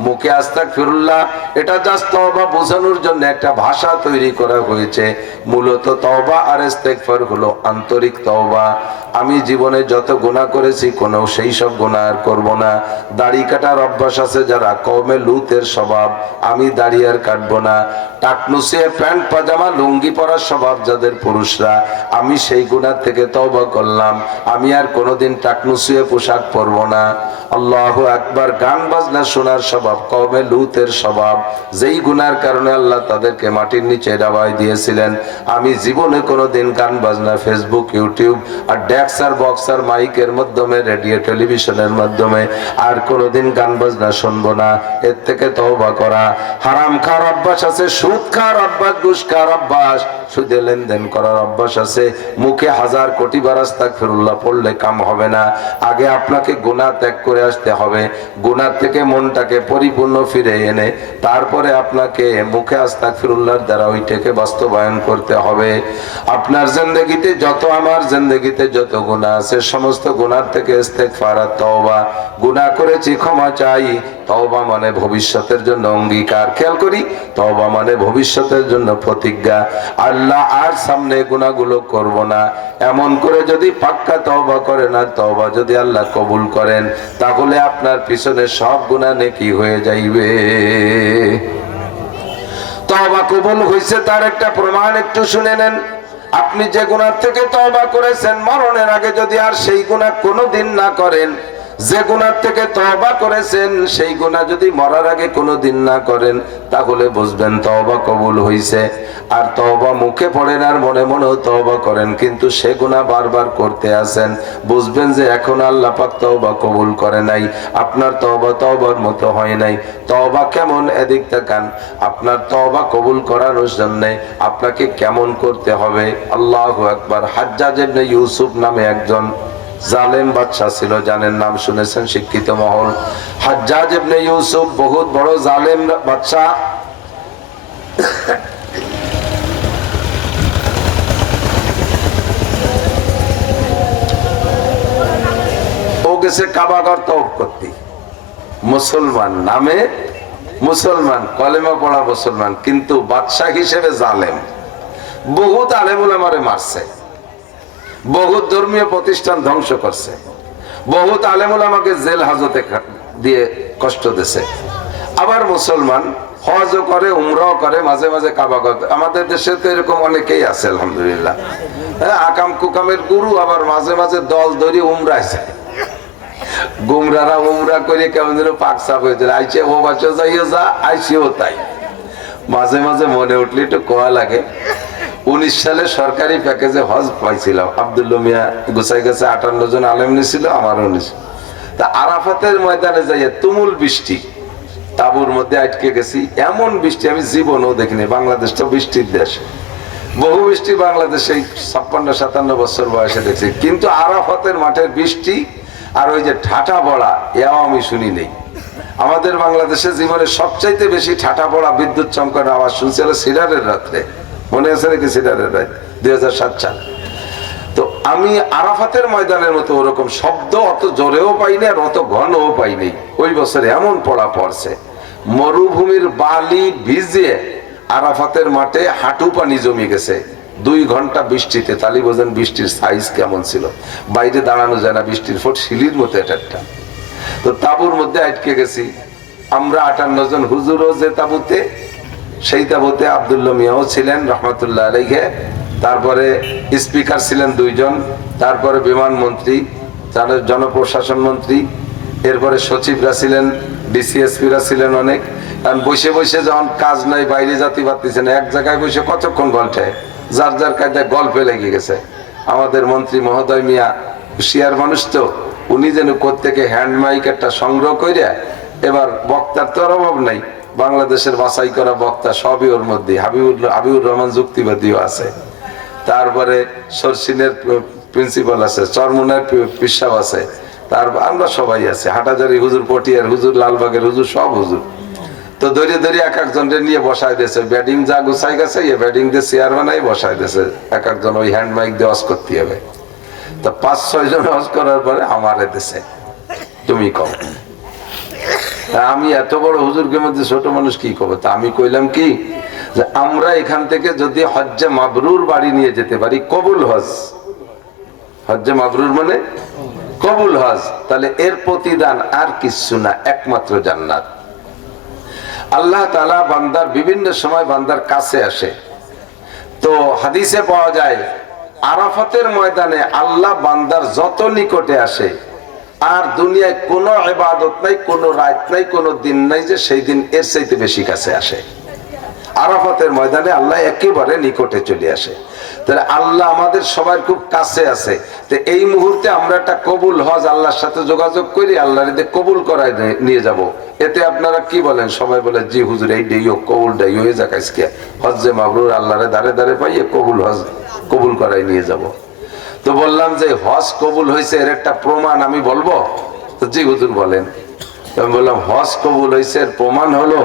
মুখে আস্তাগফিরুল্লাহ। এটা জাস্ট তওবা বোঝানোর জন্য একটা ভাষা তৈরি করা হয়েছে। মূলত তওবা আর ইস্তেগফার হলো আন্তরিক তওবা। আমি জীবনে যত গুনাহ করেছি কোনো সেই সব গুনাহ আর করব না। দাড়ি কাটার অভ্যাস আছে যারা, কওমে লুতের স্বভাব, আমি দাড়ি আর কাটবো না। টাকনুসিয়ে প্যান্ট পাজামা লুঙ্গি পরার স্বভাব যাদের পুরুষরা, আমি সেই গুনাহ থেকে তওবা করলাম, আমি আর কোনোদিন টাকনুসিয়ে পোশাক পরবো না। আল্লাহু আকবার। গান বাজনা শোনার স্বভাব কওমে লুতের স্বভাব, যেই গুনার কারণে আল্লাহ তাদেরকে মাটির নিচে ডাবায় দিয়েছিলেন। আমি জীবনে কোনোদিন গান বাজনা ফেসবুক, ইউটিউব আর ডেক্সার বক্সার মাইকের মাধ্যমে, রেডিও টেলিভিশনের মাধ্যমে আর কোনোদিন গান বাজনা শুনবো না। এর থেকে তওবা করা। হারাম খাওয়ার অভ্যাস আছে, সুদ খাওয়ার অভ্যাস, ঘুষ খাওয়ার অভ্যাস, সুদে লেনদেন করার অভ্যাস আছে। মুখে হাজার কোটি বার আস্তাগফিরুল্লাহ পড়লে কাম হবে না। আগে আপনাকে গুনাহ ত্যাগ করে আসতে হবে, গুনাহ থেকে মনটাকে পরিপূর্ণ ফিরে এনে তারপরে আপনাকে মুখে আস্তাগফিরুল্লাহর দ্বারা ওইটাকে বাস্তবায়ন করতে হবে। আপনার জিন্দেগিতে যত, আমার জিন্দেগিতে যত গুনাহ আছে সমস্ত গুনাহ থেকে ইস্তেগফার আর তওবা। গুনাহ করেছি ক্ষমা চাই, তওবা মানে ভবিষ্যতের জন্য অঙ্গীকার। খেয়াল করি, তওবা মানে ভবিষ্যতের জন্য প্রতিজ্ঞা। আল্লাহ আর সামনে গুনাহগুলো করব না, এমন করে যদি পাক্কা তওবা করেন আর তওবা যদি আল্লাহ কবুল করেন, তাহলে আপনার পিছনে সব গুনাহ নেকি হয়ে যাইবে। তওবা কবুল হইছে তার একটা প্রমাণ একটু শুনে নেন। আপনি যে গুনাহ থেকে তওবা করেছেন, মরণের আগে যদি আর সেই গুনাহ কোনোদিন না করেন, যে গুনাহ থেকে তওবা করেছেন সেই গুনাহ যদি মরার আগে কোনোদিন না করেন, তাহলে বুঝবেন তওবা কবুল হইছে। আর তওবা মুখে পড়েন আর মনে মনেও তওবা করেন, কিন্তু সে গুনাহ বারবার করতে আছেন, বুঝবেন যে এখন আল্লাহ পাক তওবা কবুল করে নাই, আপনার তওবা তওবার মতো হয় নাই। তওবা কেমন এদিক তাকান। আপনার তওবা কবুল করানোর জন্য আপনাকে কেমন করতে হবে। আল্লাহু আকবার। হাজ্জাজ ইবনে ইউসুফ নামে একজন জালেম বাদশা ছিল, জানেন, নাম শুনেছেন শিক্ষিত মহল। হাজ্জাজ ইবনে ইউসুফ বহুত বড় জালেম বাদশা। ও গেছে কাবাঘর তওফ করতে, মুসলমান নামে, মুসলমান, কলেমা পড়া মুসলমান, কিন্তু বাদশা হিসেবে জালেম। বহুত আলেম উলামারে মারছে, বহুত ধর্মীয় প্রতিষ্ঠান ধ্বংস করছে, বহুত আলেমুল আমাকে জেল হাজতে দিয়ে কষ্ট দিছে। আবার মুসলমান হজও করে, উমরাও করে, মাঝে মাঝে কাবা করে। আমাদের দেশে তো এরকম অনেকেই আছে আলহামদুলিল্লাহ। হ্যাঁ, আকাম কুকামের গুরু আবার মাঝে মাঝে দল ধরে উমরায় যায়। গুমরারা উমরা করে কেমন যেন পাক সাফ হয়েছে, আইসে ও বাসা যাইও যা, আইসিও তাই। মাঝে মাঝে মনে উঠলে একটু কোয়া লাগে। 19 সালে সরকারি প্যাকেজে হজ পাইছিলাম। আব্দুল্লাহ মিয়া গুছাই গেছে, 58 জন আলেম নিছিল, আমারও নিছিল। তা আরাফাতের ময়দানে যাইয়া তুমুল বৃষ্টি, তাবুর মধ্যে আটকে গেছি। এমন বৃষ্টি আমি জীবনেও দেখিনি। বাংলাদেশ তো বৃষ্টির দেশ, বহু বৃষ্টি বাংলাদেশে 56-57 বছর বয়সে দেখছি, কিন্তু আরাফাতের মাঠের বৃষ্টি আর ওই যে ঠাটা পড়া, এও আমি শুনি নেই। আমাদের বাংলাদেশে জীবনে সবচাইতে বেশি ঠাটা পড়া, বিদ্যুৎ চমকানোর আওয়াজ শুনছিল সিডারের রাত্রে। মনে আছে নাকি সিডারের রাত 2007 সাল? তো আমি আরাফাতের ময়দানের মতো ওরকম শব্দ অত জোরেও পাইনি আর অত ঘনও পাইনি। ওই বছরে এমন পড়া পড়ছে, মরুভূমির বালি ভিজিয়ে আরাফাতের মাঠে হাঁটু পানি জমে গেছে 2 ঘন্টা বৃষ্টিতে। তালি বোঝেন বৃষ্টির সাইজ কেমন ছিল। বাইরে দাঁড়ানো যায় না, বৃষ্টির ফোট শিলির মতো একটা। তো তাবুর মধ্যে আটকে গেছি আমরা 58 জন। হুজুরও যে তাবুতে, সেই তাবুতে আব্দুল্লাহ মিয়াও ছিলেন রহমতুল্লাহ আলাইহি। তারপরে স্পিকার ছিলেন 2 জন, তারপরে বিমান মন্ত্রী, জনপ্রশাসন মন্ত্রী, এরপরে সচিবরা ছিলেন, ডিসিএসপিরা ছিলেন অনেক। কারণ বসে বসে যখন কাজ নাই, বাইরে জাতি পারতেছেন, এক জায়গায় বসে কতক্ষণ গল্পে, যার যার কায়দায় গল্পে লেগে গেছে। আমাদের মন্ত্রী মহোদয় মিয়া হুশিয়ার মানুষ, তো উনি যেন কোত্থেকে হ্যান্ড মাইক একটা সংগ্রহ করে, এবার বক্তার তো অভাব নাই, বাংলাদেশের বাছাই করা বক্তা সবই ওর মধ্যে। হাবিবুর রহমান যুক্তিবাদীও আছে, তারপরে সরসিনের প্রিন্সিপাল আছে, চরমুনার পিসাব আছে, তারপর আমরা সবাই আছে, হাটাজারি হুজুর, পটিয়ার হুজুর, লালবাগের হুজুর, সব হুজুর। তো ধরে ধরে এক একজনের নিয়ে বসায় দিয়েছে। ব্যাটিং যা গুছাই গেছে, ব্যাটিং দিয়ে চেয়ার বানাই বসায় দিয়েছে। এক একজন ওই হ্যান্ড মাইক দিয়ে হজ করতে হবে। তো 5-6 জন হজ করার পরে আমারে দেশে তুমি কও। আমি এত বড় হুজুরকে মধ্যে ছোট মানুষ কি কবে? তা আমি কইলাম কি, যে আমরা এখান থেকে যদি হজ্জে মাবরুর বাড়ি নিয়ে যেতে পারি, কবুল হজ, হজ্জে মাবরুর মানে কবুল হজ, তাহলে এর প্রতিদান আর কিছু না, একমাত্র জান্নাত। আল্লাহ তাআলা বান্দার বিভিন্ন সময় বান্দার কাছে আসে। তো হাদিসে পাওয়া যায়, আরাফাতের ময়দানে আল্লাহ বান্দার যত নিকটে আসে, আর দুনিয়ায় কোনো ইবাদত নাই, কোনো রাত নাই, কোনো দিন নাই যে সেই দিন এর চাইতে বেশি কাছে আসে। আরাফাতের ময়দানে আল্লাহ একেবারে নিকটে চলে আসে। তাহলে আল্লাহ আমাদের সবার খুব কাছে আছে। তো এই মুহূর্তে আমরা একটা কবুল হজ আল্লাহর সাথে যোগাযোগ করি, আল্লাহর এতে কবুল করায় নিয়ে যাব। এতে আপনারা কি বলেন? সবাই বলে জি হুজুর, এই ডেই হোক, কবুল ডাই হয়ে যাক, আজকে হজ্জে মাবরুর আল্লাহরে দাঁড়ে দাঁড়ে পাইয়ে কবুল হজ কবুল করায় নিয়ে যাব। তো বললাম যে হজ কবুল হয়েছে এর একটা প্রমাণ আমি বলবো? তো জি হুজুর বলেন। আমি বললাম হজ কবুল হয়েছে এর প্রমাণ হলো,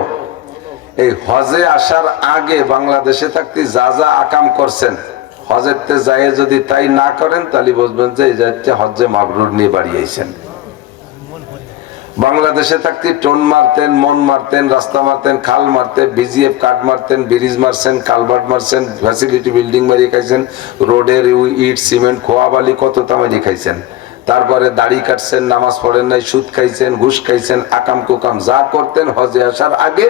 এই হজে আসার আগে বাংলাদেশে থাকতে যা যা আকাম করছেন, হজেরতে যায় যদি তাই না করেন, তাহলে বুঝবেন যে এই যাচ্ছে হজ্জে মাবরুর নিয়ে বাড়ি আইছেন। বাংলাদেশে থাকতে টোন মারতেন, মন মারতেন, রাস্তা মারতেন, খাল মারতেন, বিজিএফ কাঠ মারতেন, ব্রিজ মারছেন, কালভার্ট মারছেন, ফ্যাসিলিটি বিল্ডিং মারিয়ে খাইছেন, রোডের ইট সিমেন্ট খোয়া বালি কত তামারি খাইছেন। তারপরে দাড়ি কাটছেন, নামাজ পড়েন নাই, সুদ খাইছেন, ঘুষ খাইছেন, আকাম কুকাম যা করতেন হজে আসার আগে,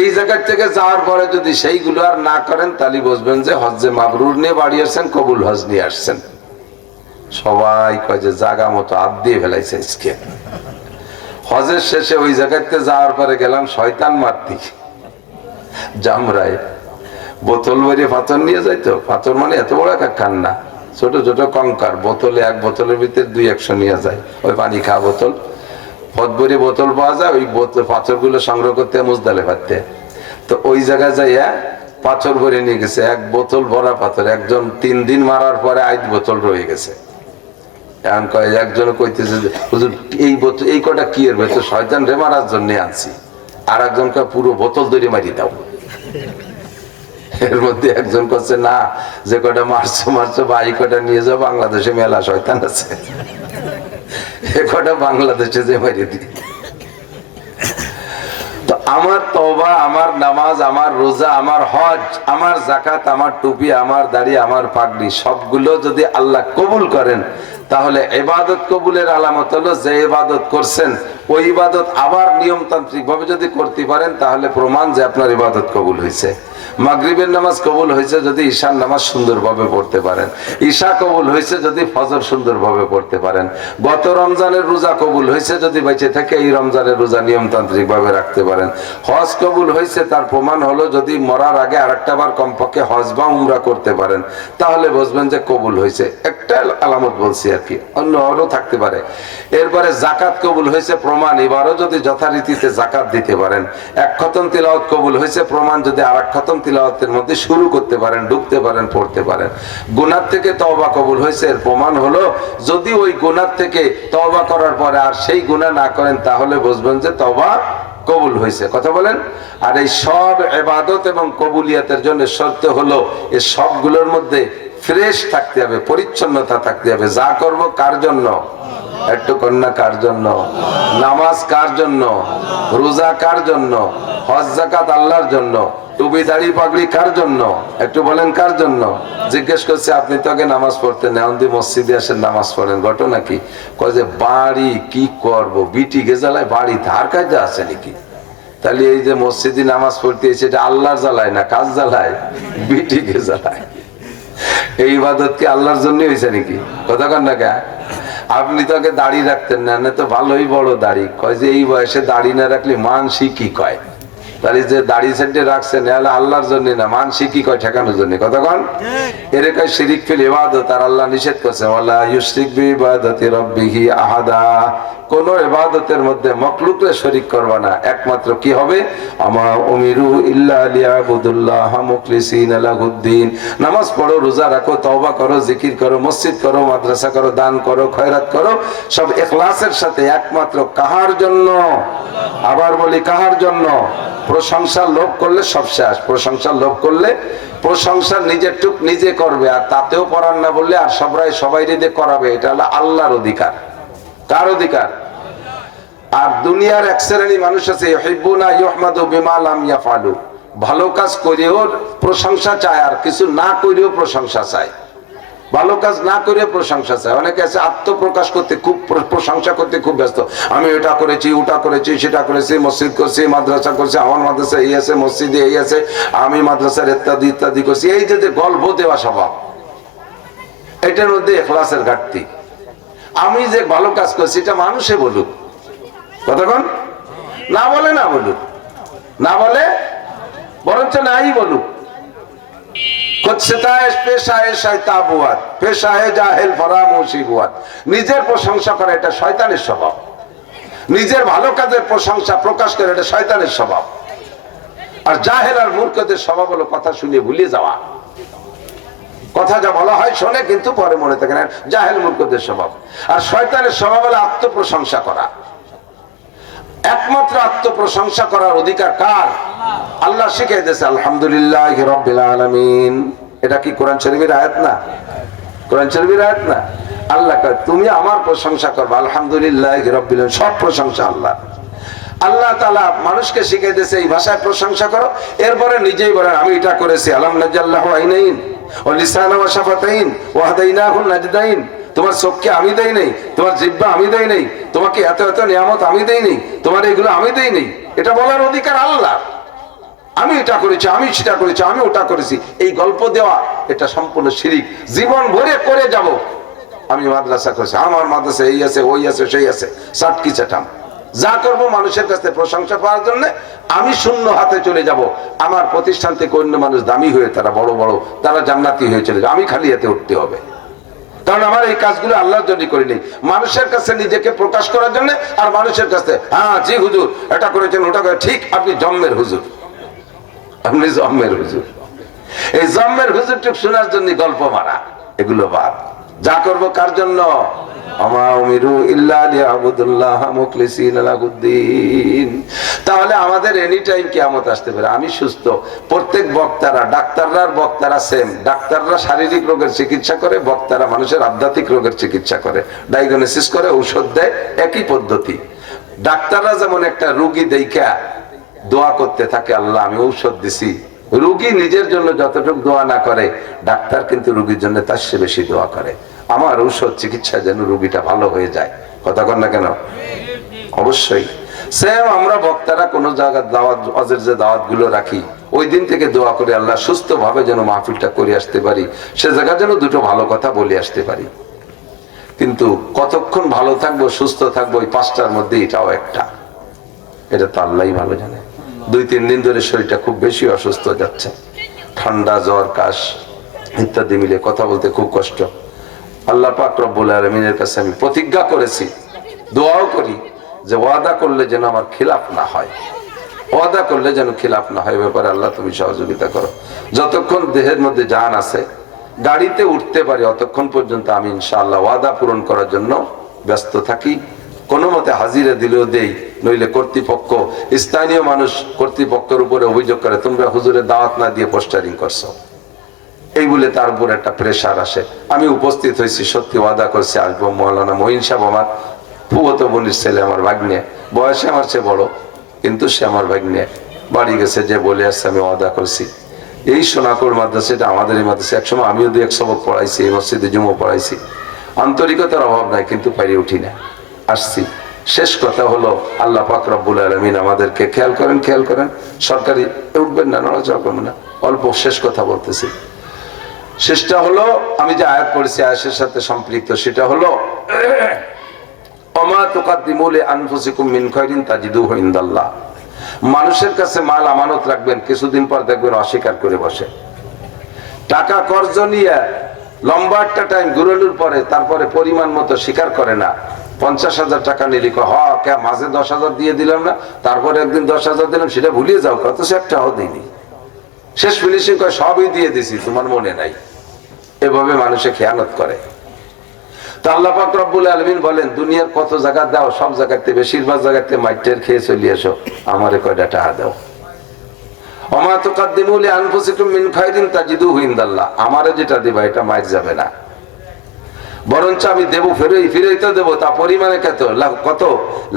এই জায়গা থেকে যাওয়ার পরে যদি সেইগুলো আর না করেন, তাহলে বুঝবেন যে হজ্জে মাবরুর নিয়ে বাড়ি আসছেন, কবুল হজ নিয়ে আসছেন। সবাই কয় যে জাগা মতো হাত দিয়ে ফেলাইছে আজকে। হজের শেষে ওই জায়গাতে যাওয়ার পরে গেলাম শয়তান মারতি জামরায়, বোতল ভরে পাথর নিয়ে যাইতো। পাথর মানে এত বড় একটা কান্না, ছোট ছোট কঙ্কার, বোতলে এক বোতলের ভিতরে 200 নিয়ে যায়। ওই পানি খাওয়া বোতল, পথ ভরে বোতল পাওয়া যায়। ওই পাথর গুলো সংগ্রহ করতে মুজদালে পারতে। তো ওই জায়গায় যাইয়া পাথর ভরে নিয়ে গেছে, এক বোতল ভরা পাথর। একজন 3 দিন মারার পরে 8 বোতল রয়ে গেছে। এখন কয়, একজন কইতেছে হুজুর এই বোতল, এই কটা কি এর ভেতর শয়তান রে মারার জন্য আনছি। আর একজন কয় পুরো বোতল ধরে মারি দাও। এর মধ্যে একজন করছে না, যে কটা মারছো বা এই কটা নিয়ে যাও, বাংলাদেশে মেলা শয়তান আছে, এ কটা বাংলাদেশে যে মারি দি। তো আমার তওবা, আমার নামাজ, আমার রোজা, আমার হজ, আমার জাকাত, আমার টুপি, আমার দাড়ি, আমার পাগড়ি, সবগুলো যদি আল্লাহ কবুল করেন, তাহলে ইবাদত কবুলের আলামত হলো যে ইবাদত করছেন ওই ইবাদত আবার নিয়মতান্ত্রিক ভাবে যদি করতে পারেন তাহলে প্রমাণ যে আপনার ইবাদত কবুল হয়েছে। মাগরিবের নামাজ কবুল হয়েছে যদি ঈশার নামাজ সুন্দরভাবে পড়তে পারেন, ঈশা কবুল হয়েছে যদি ফজর সুন্দরভাবে পড়তে পারেন, গত রমজানের রোজা কবুল হয়েছে যদি বেঁচে থেকে এই রমজানের রোজা নিয়মতান্ত্রিক ভাবে রাখতে পারেন, হজ কবুল হয়েছে তার প্রমাণ হলো যদি মরার আগে আরেকটা বার কমপক্ষে হজ বা উমরা করতে পারেন তাহলে বুঝবেন যে কবুল হয়েছে। একটা আলামত বলছি আর কি, অন্য আরো থাকতে পারে। এরপরে জাকাত কবুল হয়েছে প্রমাণ এবারও যদি যথারীতিতে জাকাত দিতে পারেন, এক খতম তিলাওয়াত কবুল হয়েছে প্রমাণ যদি আর এক খতম তিলাওয়াতের মধ্যে শুরু করতে পারেন, ঢুকতে পারেন, পড়তে পারেন। গুনাহ থেকে তওবা কবুল হয়েছে এর প্রমাণ হলো যদি ওই গুনাহ থেকে তওবা করার পরে আর সেই গুনাহ না করেন তাহলে বুঝবেন যে তওবা কবুল হয়েছে। কথা বলেন। আর এই সব ইবাদত এবং কবুলিয়াতের জন্য শর্ত হলো এই সবগুলোর মধ্যে ফ্রেশ থাকতে হবে, পরিচ্ছন্নতা থাকতে হবে। যা করব কার জন্য? একটু কন্যা কার জন্য? নামাজ কার জন্য? রোজা কার জন্য? হজ যাকাত আল্লাহর জন্য। টুপি দাড়ি পাগড়ি কার জন্য? একটু বলেন কার জন্য? জিজ্ঞেস করছে আপনি তো আগে নামাজ পড়তেন, এখন দিয়ে মসজিদে আসেন নামাজ পড়েন, ঘটনা কি? কয় যে বাড়ি কি করব, বিটি গেজালায় বাড়ি ধার কাজে আছে নাকি? তাহলে এই যে মসজিদে নামাজ পড়তে এসে এটা আল্লাহর জ্বালায় না কাজ জ্বালায়? বিটি গেজালায়। এই ইবাদত কি আল্লাহর জন্য হয়েছে নাকি? কথা কন না কে? আপনি তো আগে দাড়ি রাখতেন না, তো ভালোই বড় দাড়ি। কয় যে এই বয়সে দাড়ি না রাখলে মানসি কি কয়? তাহলে যে দাড়ি সেন্টে রাখছেন আল্লাহর জন্য না, মানসি কি কয়? ঠেকানোর জন্য। কথা কন। এর কয় শিরিক ফিল ইবাদত, আর আল্লাহ নিষেধ করছে ওয়ালা ইউশরিক বিইবাদাতি রাব্বিহি আহাদা। কোন ইবাদতের মধ্যে মাখলুককে শরীক করবা না, একমাত্র কি হবে? আমা উমিরু ইল্লা লিয়াবুদুল্লাহ মুখলিসিনা লাহুদ্দিন। নামাজ পড়ো, রোজা রাখো, তওবা করো, জিকির করো, মসজিদ করো, মাদ্রাসা করো, দান করো, খয়রাত করো, সব ইখলাসের সাথে একমাত্র কাহার জন্য? আবার বলি কাহার জন্য? প্রশংসার লোভ করলে সব শেষ। প্রশংসার লোভ করলে প্রশংসা নিজের টুক নিজে করবে, আর তাতেও করার না বললে আর সবাই দিয়ে করাবে। এটা হলো আল্লাহর অধিকার। কার অধিকার? আর দুনিয়ার এক শ্রেণী মানুষ আছে ইউহিব্বুনা ইউহমাদু বিমা লাম ইয়াফআলু, ভালো কাজ করেও প্রশংসা চায় আর কিছু না করেও প্রশংসা চায়। ভালো কাজ না করে প্রশংসা চায়। অনেকে আছে আত্মপ্রকাশ করতে খুব, প্রশংসা করতে খুব ব্যস্ত। আমি এটা করেছি, ওটা করেছি, সেটা করেছি, মসজিদ করছি, মাদ্রাসা করছি, আমার মাদ্রাসা এই আছে, মসজিদে এই আছে, আমি মাদ্রাসার ইত্যাদি ইত্যাদি করছি। এই যে গল্প দেওয়া স্বভাব, এটার মধ্যে ইখলাসের ঘাটতি। আমি যে ভালো কাজ করছি এটা মানুষে বলুক, কতক্ষণ না বলে না বলুক, না বলে বরঞ্চ নাই বলুক। নিজের প্রশংসা করে এটা শয়তানের স্বভাব, নিজের ভালো কাজের প্রশংসা প্রকাশ করে এটা শয়তানের স্বভাব। আর জাহেল আর মূর্খদের স্বভাব হলো কথা শুনে ভুলে যাওয়া। কথা যা বলা হয় শোনে কিন্তু পরে মনে থাকে না, জাহেল মূর্খদের স্বভাব। আর শয়তানের স্বভাব হলো আত্মপ্রশংসা করা। একমাত্র আত্মপ্রশংসা করার অধিকার কার? আল্লাহ শিখিয়ে দিয়েছে আলহামদুলিল্লাহি রাব্বিল আলামিন। এটা কি কোরআন শরীফের আয়াত না? কোরআন শরীফের আয়াত না? আল্লাহ কয় তুমি আমার প্রশংসা করবে, আলহামদুলিল্লাহি রাব্বিল আলামিন। সব প্রশংসা আল্লাহ। আল্লাহ তাআলা মানুষকে শিখিয়ে দিয়েছে এই ভাষায় প্রশংসা করো। এরপরে নিজেই বলেন আমি এটা করেছি, আলাম নাজাল্লাহু আইনাইন ওয়া লিসানা ওয়া শাফাতাইন ওয়া হাদাইনাহু নাজদাইন। তোমার চোখকে আমি দেই নাই, তোমার জিহ্বা আমি দেই নাই, তোমাকে এত এত নিয়ামত আমি দেই নাই, তোমার এগুলো আমি দেই নাই। এটা বলার অধিকার আল্লাহ। আমি এটা করেছি, আমি সেটা করেছি, আমি ওটা করেছি, এই গল্প দেওয়া এটা সম্পূর্ণ শিরিক। জীবন ভরে করে যাব আমি মাদ্রাসা করেছি, আমার মাদ্রাসা এই আছে, ওই আছে, সেই আছে, সাটকি চাটাম। যা করবো মানুষের কাছে প্রশংসা পাওয়ার জন্য আমি শূন্য হাতে চলে যাব। আমার প্রতিষ্ঠান থেকে অন্য মানুষ দামি হয়ে তারা বড় বড়, তারা জান্নাতি হয়ে চলে যাবে, আমি খালি হাতে উঠতে হবে। কারণ আমার এই কাজগুলো আল্লাহর জন্য করিনি, মানুষের কাছে নিজেকে প্রকাশ করার জন্য। আর মানুষের কাছে হ্যাঁ জি হুজুর এটা করেছেন, ওটা করে, ঠিক আপনি জম্মের হুজুর, আপনি জম্মের হুজুর। এই জম্মের হুজুরটুক শোনার জন্য গল্প মারা, এগুলো বাদ। যা করবো কার জন্য? তাহলে আমাদের এনি টাইম কিয়ামত আসতে পারে। আমি সুস্থ, প্রত্যেক বক্তারা, বক্তারা সেম। ডাক্তাররা শারীরিক রোগের চিকিৎসা করে, বক্তারা মানুষের আধ্যাত্মিক রোগের চিকিৎসা করে, ডায়াগনোসিস করে, ঔষধ দেয়, একই পদ্ধতি। ডাক্তাররা যেমন একটা রোগী দেখা দোয়া করতে থাকে, আল্লাহ আমি ঔষধ দিছি, রোগী নিজের জন্য যতটুকু দোয়া না করে, ডাক্তার কিন্তু রোগীর জন্য তার চেয়ে বেশি দোয়া করে। আমার ঔষধ চিকিৎসা যেন রোগীটা ভালো হয়ে যায়। কথা কন না কেন? অবশ্যই। সেম আমরা বক্তারা কোন জায়গায় দাওয়াত ওয়াজের যে দাওয়াত গুলো রাখি, ওই দিন থেকে দোয়া করে আল্লাহ সুস্থ ভাবে যেন মাহফিলটা করে আসতে পারি, সে জায়গায় যেন দুটো ভালো কথা বলে আসতে পারি। কিন্তু কতক্ষণ ভালো থাকবো সুস্থ থাকবো এই পাঁচটার মধ্যে এটাও একটা, এটা তো আল্লাহই ভালো জানে। 2-3 দিন ধরে শরীরটা খুব বেশি অসুস্থ যাচ্ছে, ঠান্ডা জ্বর কাশ ইত্যাদি মিলে কথা বলতে খুব কষ্ট। আল্লাহ পাক রব্বুল আলামিনের কাছে আমি প্রতিজ্ঞা করেছি, দোয়াও করি যে ওয়াদা করলে যেন আমার খিলাফ না হয়, ওয়াদা করলে যেন খিলাফ না হয়, ব্যাপারে আল্লাহ তুমি সহযোগিতা করো। যতক্ষণ দেহের মধ্যে জান আছে, গাড়িতে উঠতে পারি, অতক্ষণ পর্যন্ত আমি ইনশাআল্লাহ ওয়াদা পূরণ করার জন্য ব্যস্ত থাকি। কোনো মতে হাজিরা দিলেও দেই, নইলে কর্তৃপক্ষ, স্থানীয় মানুষ কর্তৃপক্ষের উপরে অভিযোগ করে তোমরা হুজুরের দাওয়াত না দিয়ে পোস্টারিং করছো, এই বলে তার উপর একটা প্রেশার আসে। আমি উপস্থিত হয়েছি, সত্যি ওয়াদা করছি আসবো। মৌলানা মঈন সাহেব আমার ফুফতো বোনের ছেলে, আমার ভাগ্নে, বয়সে আমার চেয়ে বড়, কিন্তু সে আমার ভাগ্নে, বাড়ি গেছে, যে বলে আসছে আমি ওয়াদা করছি। এই সোনাকুর মাদ্রাসা, এটা আমাদের এই মাদ্রাসা, একসময় আমিও 2-1 সবক পড়াইছি, এই মসজিদে জুমো পড়াইছি, আন্তরিকতার অভাব নাই, কিন্তু পারি উঠি না, আসছি। শেষ কথা হলো আল্লাহ পাক রব্বুল আলামিন আমাদেরকে খেয়াল করেন। সরকারি উঠবেন না, নড়াচড়া করবেন না, অল্প শেষ কথা বলতেছি। শেষটা হলো, আমি যে আয়াত পড়েছি আয়াতের সাথে সম্পৃক্ত, সেটা হলো ওমা তুকাদ্দিমু লিআনফুসিকুম মিন খায়রিন তাজিদুহু ইনদাল্লাহ। মানুষের কাছে মাল আমানত রাখবেন, কিছুদিন পর দেখবেন অস্বীকার করে বসে। টাকা কর্জ নিয়ে লম্বা একটা টাইম ঘুরানোর পরে তারপরে পরিমাণ মতো স্বীকার করে না। 50,000 টাকা নিলি, মাঝে 10,000 দিয়ে দিলাম না, তারপরে একদিন 10,000 দিলাম, সেটা ভুলিয়ে যাও, কত সে একটা দিইনি, শেষ ফিনিশিং করে সবই দিয়ে দিছি, তোমার মনে নাই। এভাবে মানুষে খেয়ানত করে। তা আল্লাহ পাক রব্বুল আলামিন বলেন, দুনিয়ার কত জায়গা দাও, সব জায়গাতে বেশিরভাগ জায়গাতে মাইটের খেয়ে চলে এসো, আমারে কয়টা টাকা দাও। ওমা তুকাদ্দিমু লিআনফুসিকুম মিন খায়রিন তাজিদুহু ইনদাল্লাহ, আমারে যেটা দিবা এটা মাইট যাবে না, বরঞ্চ আমি দেব, ফিরেই তো দেবো, তা পরিমাণে কত,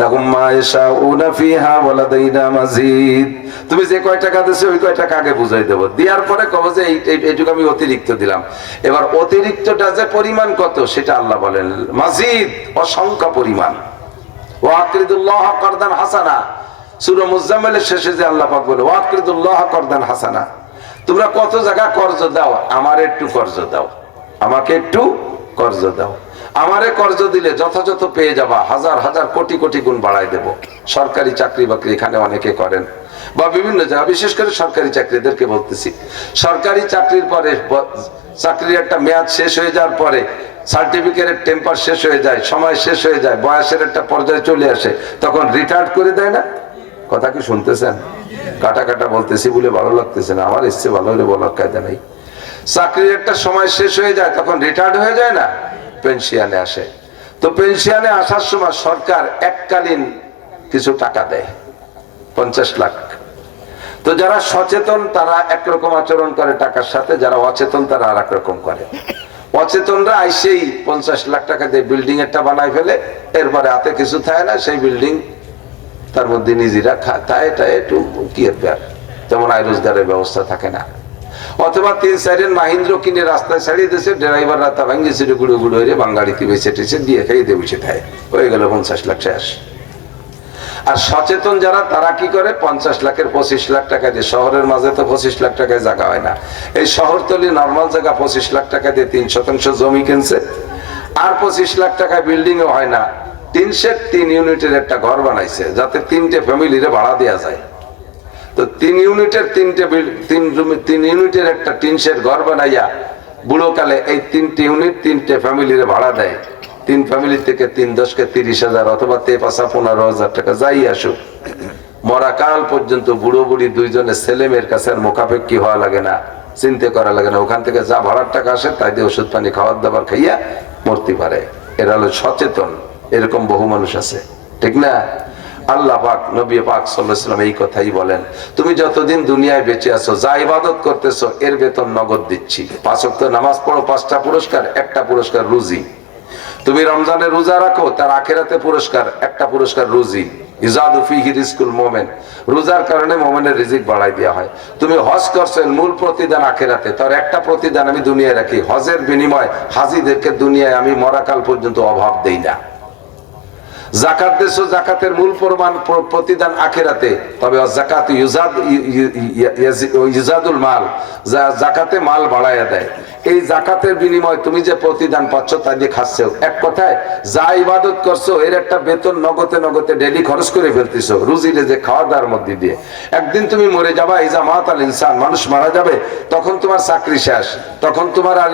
লাহুম মা ইয়াশাউনা ফিহা ওয়া লাদাইনা মাজিদ। তুমি যে কয় টাকা দিছো ওই কয় টাকা আগে বুঝাই দেবো, দেওয়ার পরে কবে যে এইটুকু আমি অতিরিক্ত দিলাম। এবার অতিরিক্তটা যে পরিমাণ কত সেটা আল্লাহ বলেন মাজিদ, অসংখ্য পরিমাণ। ওয়া আকরিদুল্লাহ কারদান হাসানা, সূরা মুজাম্মিলের শেষে যে আল্লাহ পাক বলে ওয়া আকরিদুল্লাহ কারদান হাসানা, তোমরা কত জায়গা কর্জ দাও, আমার একটু কর্জ দাও, আমাকে একটু কর্জ দাও। আমারে কর্জ দিলে যথাযথ পেয়ে যাবা, হাজার হাজার কোটি কোটি গুণ বাড়াই দেব। সরকারি চাকরি বাকরি এখানে অনেকে করেন, বা বিভিন্ন জায়গা, বিশেষ করে সরকারি চাকরিদেরকে বলতেছি, সরকারি চাকরির পরে চাকরির একটা মেয়াদ শেষ হয়ে যাওয়ার পরে সার্টিফিকেটের টেম্পার শেষ হয়ে যায়, সময় শেষ হয়ে যায়, বয়সের একটা পর্যায়ে চলে আসে, তখন রিটায়ার্ড করে দেয় না? কথা কি শুনতেছেন? কাটা কাটা বলতেছি বলে ভালো লাগতেছে না, আমার ইচ্ছে ভালো হলে বলার কায়দা নেই। চাকরির একটা সময় শেষ হয়ে যায়, তখন রিটায়ার্ড হয়ে যায় না, পেনশনে আসে। তো পেনশনে আসার সময় সরকার এককালীন কিছু টাকা দেয়, 50 লাখ। তো যারা সচেতন তারা একরকম আচরণ করে টাকার সাথে, যারা অচেতন তারা আর একরকম করে। অচেতনরা আইসেই 50 লাখ টাকা দিয়ে বিল্ডিং একটা বানাই ফেলে, এরপরে হাতে কিছু থাকে না, সেই বিল্ডিং তার মধ্যে নিজেরা খায় একটু কি তেমন আয় রোজগারের ব্যবস্থা থাকে না। অথবা 3-4 মাহিন্দ্র কিনে রাস্তায় ছাড়িয়ে দিয়েছে, ড্রাইভার রাস্তা ভাঙ্গিয়েছে, গুঁড়ো গুঁড়ো হয়ে বাঙালিতে বেছে টেছে দিয়ে খাইয়ে দিয়ে বসে থাকে, হয়ে গেল 50 লাখ শেষ। আর সচেতন যারা তারা কি করে, 50 লাখের 25 লাখ টাকা দিয়ে, শহরের মাঝে তো 25 লাখ টাকায় জায়গা হয় না, এই শহরতলি নর্মাল জায়গা 25 লাখ টাকা দিয়ে 3 শতাংশ জমি কিনছে, আর 25 লাখ টাকায় বিল্ডিং ও হয় না, 3 ইউনিটের একটা ঘর বানাইছে, যাতে 3টে ফ্যামিলিরে ভাড়া দেওয়া যায়। তো 3 ইউনিটের 3 ইউনিটের একটা টিনশেড ঘর বানাইয়া বুড়ো কালে এই 3টে ইউনিট 3টে ফ্যামিলিরে ভাড়া দেয়। 3 ফ্যামিলি থেকে 3-10 30,000 অথবা 15,000 টাকা যাই আসুক, মরাকাল পর্যন্ত বুড়ো বুড়ি দুইজনের ছেলে মেয়ের কাছে আর মোকাপেক্ষি হওয়া লাগে না, চিন্তা করা লাগে না, ওখান থেকে যা ভাড়ার টাকা আসে তাই দিয়ে ওষুধ পানি খাওয়ার দাবার খাইয়া মরতে পারে। এরা হলো সচেতন, এরকম বহু মানুষ আছে, ঠিক না? আল্লাহ পাক, নবী পাক সাল্লাল্লাহু আলাইহি ওয়াসাল্লাম এই কথাই বলেন, তুমি যতদিন দুনিয়ায় বেঁচে আছো, যা ইবাদত করতেছো এর বেতন নগদ দিচ্ছি। 5 ওয়াক্ত নামাজ পড়ো, 5টা পুরস্কার, একটা পুরস্কার রুজি। তুমি রমজানে রোজা রাখো, তার আখিরাতে পুরস্কার, একটা পুরস্কার রুজি, ইজাদু ফিহি রিজকুল মুমিন, রোজার কারণে মুমিনের রিজিক বাড়াই দেওয়া হয়। তুমি হজ করছেন, মূল প্রতিদান আখিরাতে, তার একটা প্রতিদান আমি দুনিয়ায় রাখি, হজের বিনিময় হাজিদেরকে দুনিয়ায় আমি মরাকাল পর্যন্ত অভাব দেই না। যাকাত দেছো, যাকাতের মূল প্রতিদান আখিরাতে, তবে যাকাত ইউজাদুল মাল, যাকাতে মাল বাড়াইয়া দেয়। এই যাকাতের বিনিময় তুমি যে প্রতিদান পাচ্ছ তা দিয়ে খাচ্ছো। এক কথায় যা ইবাদত করছো এর একটা বেতন নগদে নগদে ডেলি খরচ করে ফেলতেছো রুজিরে যে খাওয়া দাওয়ার মধ্যে দিয়ে। একদিন তুমি মরে যাবা, ইজা মাতাল ইনসান, মানুষ মারা যাবে, তখন তোমার চাকরি শেষ, তখন তোমার আর